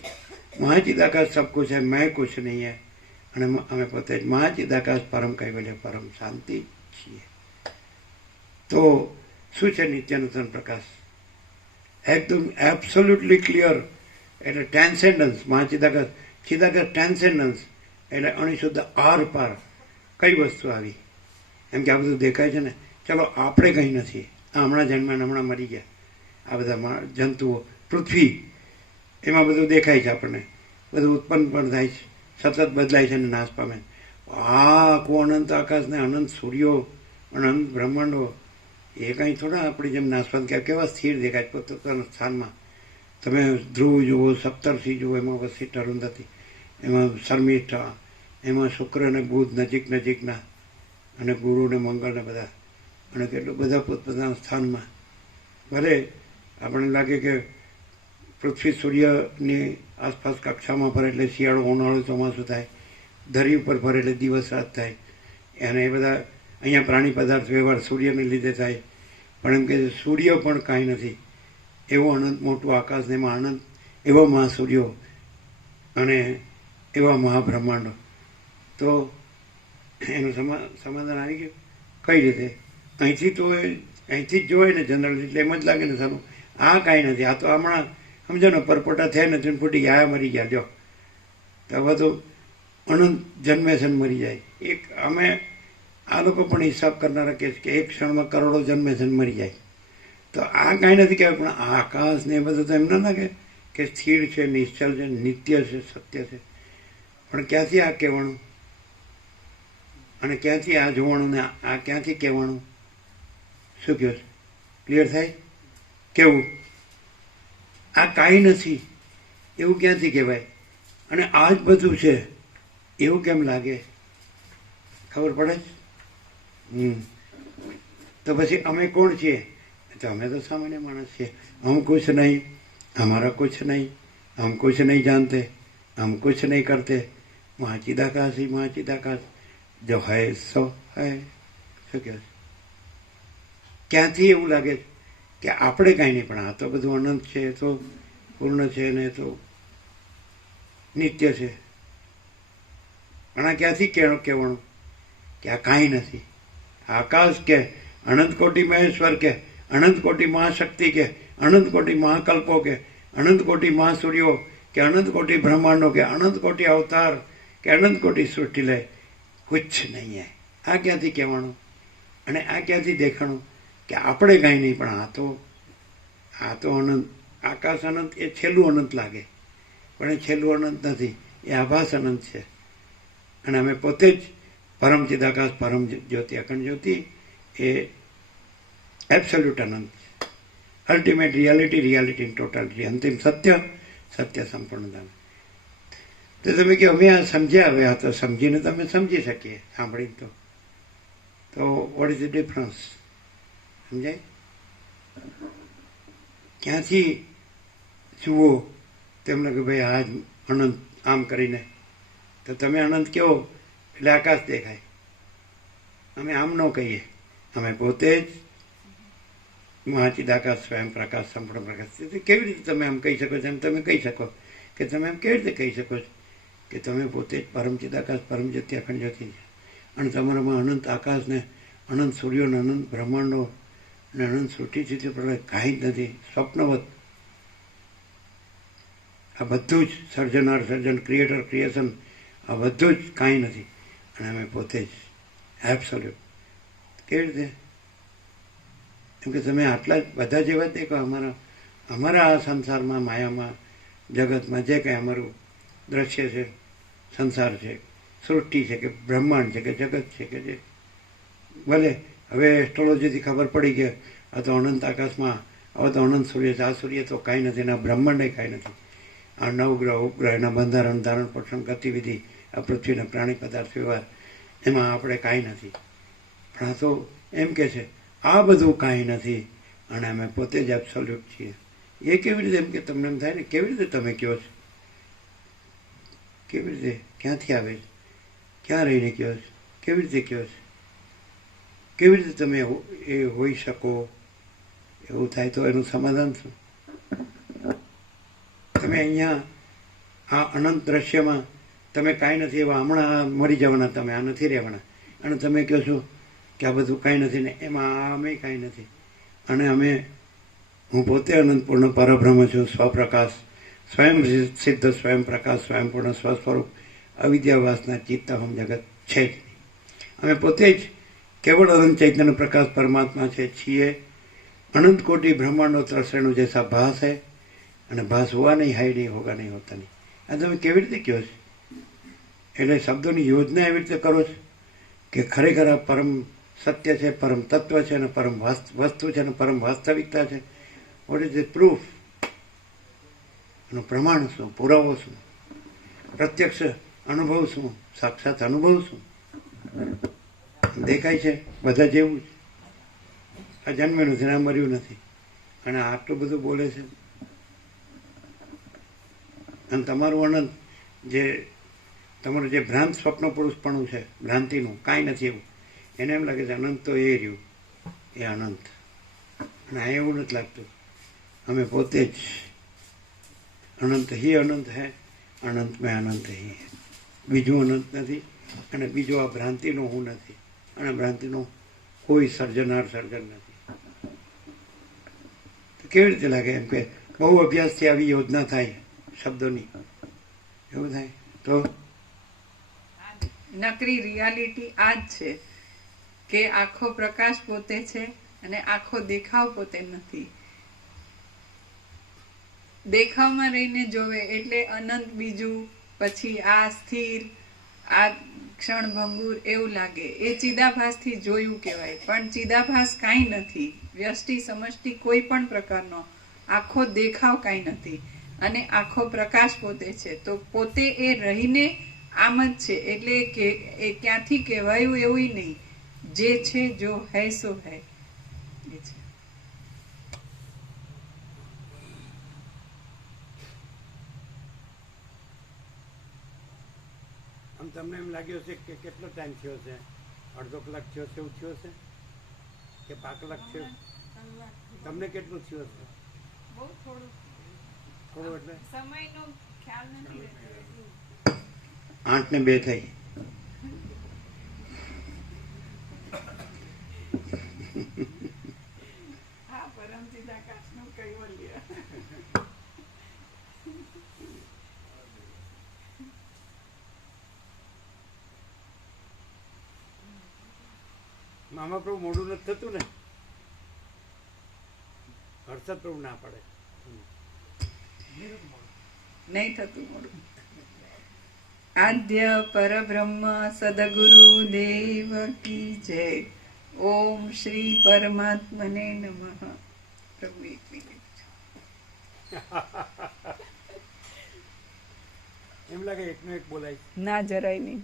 મહાચિદાકાશ સબ કુછ है, मैं कुछ नहीं है. અને અમે પોતે જ મહાચિદાકાશ પરમ કૈવલ્ય પરમ શાંતિ છીએ. તો શું છે નિત્યાનૂતન પ્રકાશ? એકદમ એબ્સોલ્યુટલી ક્લિયર. એટલે ટ્રાન્સેન્ડન્સ, મહાચિદાકાશ ચિદાકાશ ટ્રાન્સેન્ડન્સ એટલે અણિશુદ્ધ આર પાર. કઈ વસ્તુ આવી? એમ કે આ બધું દેખાય છે ને, ચલો આપણે કંઈ નથી, આ હમણાં જન્મ્યા હમણાં મરી ગયા, આ બધા જંતુઓ, પૃથ્વી, એમાં બધું દેખાય છે આપણને. બધું ઉત્પન્ન પણ થાય છે, સતત બદલાય છે અને નાશ પામે. આખું અનંત આકાશ ને અનંત સૂર્યો, અનંત બ્રહ્માંડો એ કંઈ થોડા આપણી જેમ નાશવાન કેવા સ્થિર દેખાય પોતાના સ્થાનમાં. તમે ધ્રુવ જુઓ, સપ્તર્ષિ જુઓ, એમાં વસિષ્ઠ અરુંધતી, એમાં શર્મિષ્ઠા, એમાં શુક્ર અને બુધ નજીકના, અને ગુરુ ને મંગળ ને બધા, અને કેટલું બધા પોતપોતાના સ્થાનમાં. ભલે આપણને લાગે કે પૃથ્વી સૂર્યની આસપાસ કક્ષામાં ફરે એટલે શિયાળો, ઉનાળો, ચોમાસું થાય, ધરી ઉપર ફરે એટલે દિવસ રાત થાય, અને એ બધા અહીંયા પ્રાણી પદાર્થ વ્યવહાર સૂર્યને લીધે થાય. પણ એમ કે સૂર્ય પણ કાંઈ નથી, એવું અનંત મોટું આકાશ ને એમાં અનંત એવા મહાસૂર્યો અને એવા મહાબ્રહ્માંડો. તો એનું સમાધાન આવી ગયું કઈ રીતે? અહીંથી જ જોવાય ને જનરલ, એટલે એમ જ લાગે ને સારું આ કાંઈ નથી, આ તો હમણાં સમજો ને પરપોટા થયા ને ફૂટી ગયા, મરી ગયા. જો તો હવે તો અનંત જન્મે છે ને મરી જાય. એક અમે આ લોકો પણ હિસાબ કરનારા કહે છે કે એક ક્ષણમાં કરોડો જન્મે છે ને મરી જાય. તો આ કાંઈ નથી કહેવાય. પણ આ આકાશ ને એ બધું તો એમ ના લાગે કે સ્થિર છે, નિશ્ચલ છે, નિત્ય છે, સત્ય છે. પણ ક્યાંથી આ કહેવાનું અને ક્યાંથી આ જોવાનું ને આ ક્યાંથી કહેવાનું? શું કહો છો? ક્લિયર થાય? કેવું આ કાંઈ નથી એવું ક્યાંથી કહેવાય? અને આ જ બધું છે એવું કેમ લાગે? ખબર પડે જ? તો પછી અમે કોણ છીએ? તો અમે તો સામાન્ય માણસ છીએ. હમ કુછ નહીં, हमारा कुछ नहीं, हम कुछ नहीं जानते, हम कुछ नहीं करते, वहाँ चिदाकाश ही वहाँ चिदाकाश, जो है સો હૈ. શું કહે? ક્યાંથી એવું લાગે કે આપણે કાંઈ નહીં, પણ આ તો બધું અનંત છે, એ તો પૂર્ણ છે ને એ તો નિત્ય છે. પણ આ ક્યાંથી કહેવાનું કે આ કાંઈ નથી? આકાશ કે, અનંત કોટી મહેશ્વર કે, અનંત કોટી મહાશક્તિ કે, અનંત કોટી મહાકલ્પો કે, અનંત કોટી મહાસૂર્યો કે, અનંત કોટી બ્રહ્માંડો કે, અનંત કોટી અવતાર કે, અનંત કોટી સૃષ્ટિ લે, કુછ નહીં હે. આ ક્યાંથી કહેવાનું અને આ ક્યાંથી દેખાણું કે આપણે કાંઈ નહીં? પણ આ તો અનંત આકાશ અનંત, એ છેલ્લું અનંત લાગે, પણ એ છેલ્લું અનંત નથી, એ આભાસ અનંત છે. અને અમે પોતે જ પરમ ચિદાકાશ, પરમ જ્યોતિ, અખંડ જ્યોતિ, એ એબ્સોલ્યુટ અનંત, અલ્ટિમેટ રિયાલિટી ઇન ટોટાલિટી, અંતિમ સત્ય, સત્ય સંપૂર્ણતા. તો તમે કહો અમે આ સમજ્યા, હવે આ તો સમજીને તમે સમજી શકીએ, સાંભળીને તો વોટ ઇઝ ધ ડિફરન્સ? સમજાય? ક્યાંથી જુઓ તેમને કે ભાઈ આ જ અનંત, આમ કરીને તો તમે અનંત કહો એટલે આકાશ દેખાય. અમે આમ ન કહીએ, અમે પોતે જ મહાચિદાકાશ, સ્વયં પ્રકાશ, સંપૂર્ણ પ્રકાશ. કેવી રીતે તમે આમ કહી શકો છો? એમ તમે કહી શકો કે તમે એમ કેવી રીતે કહી શકો છો કે તમે પોતે જ પરમ ચિદાકાશ, પરમ જ્યોતિ, અખંડ જ્યોતિ છે, અને તમારામાં અનંત આકાશ ને અનંત સૂર્યો ને અનંત બ્રહ્માંડો અને અનંત સૃષ્ટિ સ્થિતિ પ્રલય કાંઈ જ નથી, સ્વપ્નવત. આ બધું જ સર્જનાર, સર્જન, ક્રિએટર, ક્રિએશન, આ બધું જ કાંઈ નથી, અને અમે પોતે જ એબ્સોલ્યુટ. કેવી રીતે? કેમ કે તમે આટલા જ બધા જેવા જ દેખો. અમારા આ સંસારમાં, માયામાં, જગતમાં જે કંઈ અમારું દ્રશ્ય છે, સંસાર છે, સૃષ્ટિ છે કે બ્રહ્માંડ છે કે જગત છે કે જે ભલે હવે એસ્ટ્રોલોજીથી ખબર પડી કે આ તો અનંત આકાશમાં, હવે તો અનંત સૂર્ય છે, આ સૂર્ય તો કાંઈ નથી, એના બ્રહ્માંડે કાંઈ નથી. આ નવગ્રહ, ઉપગ્રહ, એના બંધારણ, ધારણ, પોષણ, ગતિવિધિ, આ પૃથ્વીના પ્રાણી પદાર્થ વ્યવહાર, એમાં આપણે કાંઈ નથી. પણ આ તો એમ કે છે આ બધું કાંઈ નથી અને અમે પોતે જ એબ્સોલ્યુટ છીએ. એ કેવી રીતે? એમ કે તમને એમ થાય ને કેવી રીતે તમે કહો છો? કેવી રીતે? ક્યાંથી આવે છે? ક્યાં રહીને કહો છો? કેવી રીતે કહો છો? કેવી રીતે તમે એ હોઈ શકો? એવું થાય તો એનું સમાધાન શું? તમે અહીંયા આ અનંત દ્રશ્યમાં તમે કાંઈ નથી એવા, હમણાં મરી જવાના, તમે આ નથી રહેવાના, અને તમે કહો છો કે આ બધું કાંઈ નથી ને એમાં આ અમે કાંઈ નથી. અને હું પોતે અનંતપૂર્ણ પરબ્રહ્મ છું, સ્વપ્રકાશ, સ્વયં સિદ્ધ, સ્વયં પ્રકાશ, સ્વયંપૂર્ણ સ્વસ્વરૂપ, અવિદ્યાવાસના ચિત્તહમ જગત છે જ નહીં. અમે પોતે જ કેવળ અનંત ચૈતન્ય પ્રકાશ પરમાત્મા છીએ. अनंत कोटि ब्रह्मांडों तरसणु जैसा भास है, અને ભાસ हुआ नहीं, है नहीं, होगा नहीं, होता नहीं. આ તમે કેવી રીતે કહો છો? એટલે શબ્દોની યોજના એવી રીતે કરો છો કે ખરેખર આ પરમ સત્ય છે, પરમ તત્વ છે, અને પરમ વસ્તુ છે, અને પરમ વાસ્તવિકતા છે. What is the proof? એનું પ્રમાણ શું, પુરાવો શું, પ્રત્યક્ષ અનુભવ શું, સાક્ષાત અનુભવ શું? દેખાય છે બધા જેવું જ. આ જન્મેલું છે ને આ મર્યું નથી, અને આટલું બધું બોલે છે. અને તમારું અનંત જે તમારું જે ભ્રાંત સ્વપ્ન પુરુષપણું છે, ભ્રાંતિનું કાંઈ નથી એવું, એને એમ લાગે છે અનંત તો એ રહ્યું, એ અનંત. અને આ એવું નથી લાગતું. અમે પોતે જ અનંત હી અનંત હૈ, અનંત મેં અનંત હી હૈ. બીજું અનંત નથી, અને બીજો આ ભ્રાંતિનો હું નથી, અને ભ્રાંતિનો કોઈ સર્જનાર સર્જન નથી. તો કેવી રીતે લાગે? એમ કે બહુ અભ્યાસથી આવી યોજના થાય શબ્દોની, એવું થાય તો નકરી રિયાલિટી આ જ છે કે આખો પ્રકાશ પોતે છે અને આખો દેખાવ પોતે નથી. દેખાવમાં રહીને જોવે એટલે અનંત બીજું, પછી આ સ્થિર, આ ક્ષણભંગુર એવું લાગે. એ ચિદાભાસથી જોયું કહેવાય. પણ ચિદાભાસ કાંઈ નથી, વ્યષ્ટિ સમષ્ટિ કોઈ પણ પ્રકારનો આખો દેખાવ કાંઈ નથી, અને આખો પ્રકાશ પોતે છે. તો પોતે એ રહીને આમ જ છે. એટલે કે એ ક્યાંથી કહેવાયું એવું નહીં. જે છે જો હૈ સો હૈ એ છે. આમ તમને એમ લાગ્યું છે કે કેટલો ટાઈમ થયો છે? અડધો કલાક થયો છે એવું થયો છે કે 5 કલાક થયો? તમને કેટલું થયો છે? બહુ થોડું એટલે સમયનો ખ્યાલ નથી રહેતો. 8 ને 2 થઈ. આ પરમ ચિદાકાશનું કૈવલ્ય. મામા પ્રભુ મોડું નથી થતું ને? હર્ષદ પ્રભુ ના પડે. નહીં થતું મોડું. આદ્ય પરબ્રહ્મ સદગુરુ દેવ કી જય. ઓમ શ્રી પરમાત્મને નમઃ. પ્રભુ એક મિનિટ. એમ લાગે એકનો એક બોલાય. ના જરાય નહીં.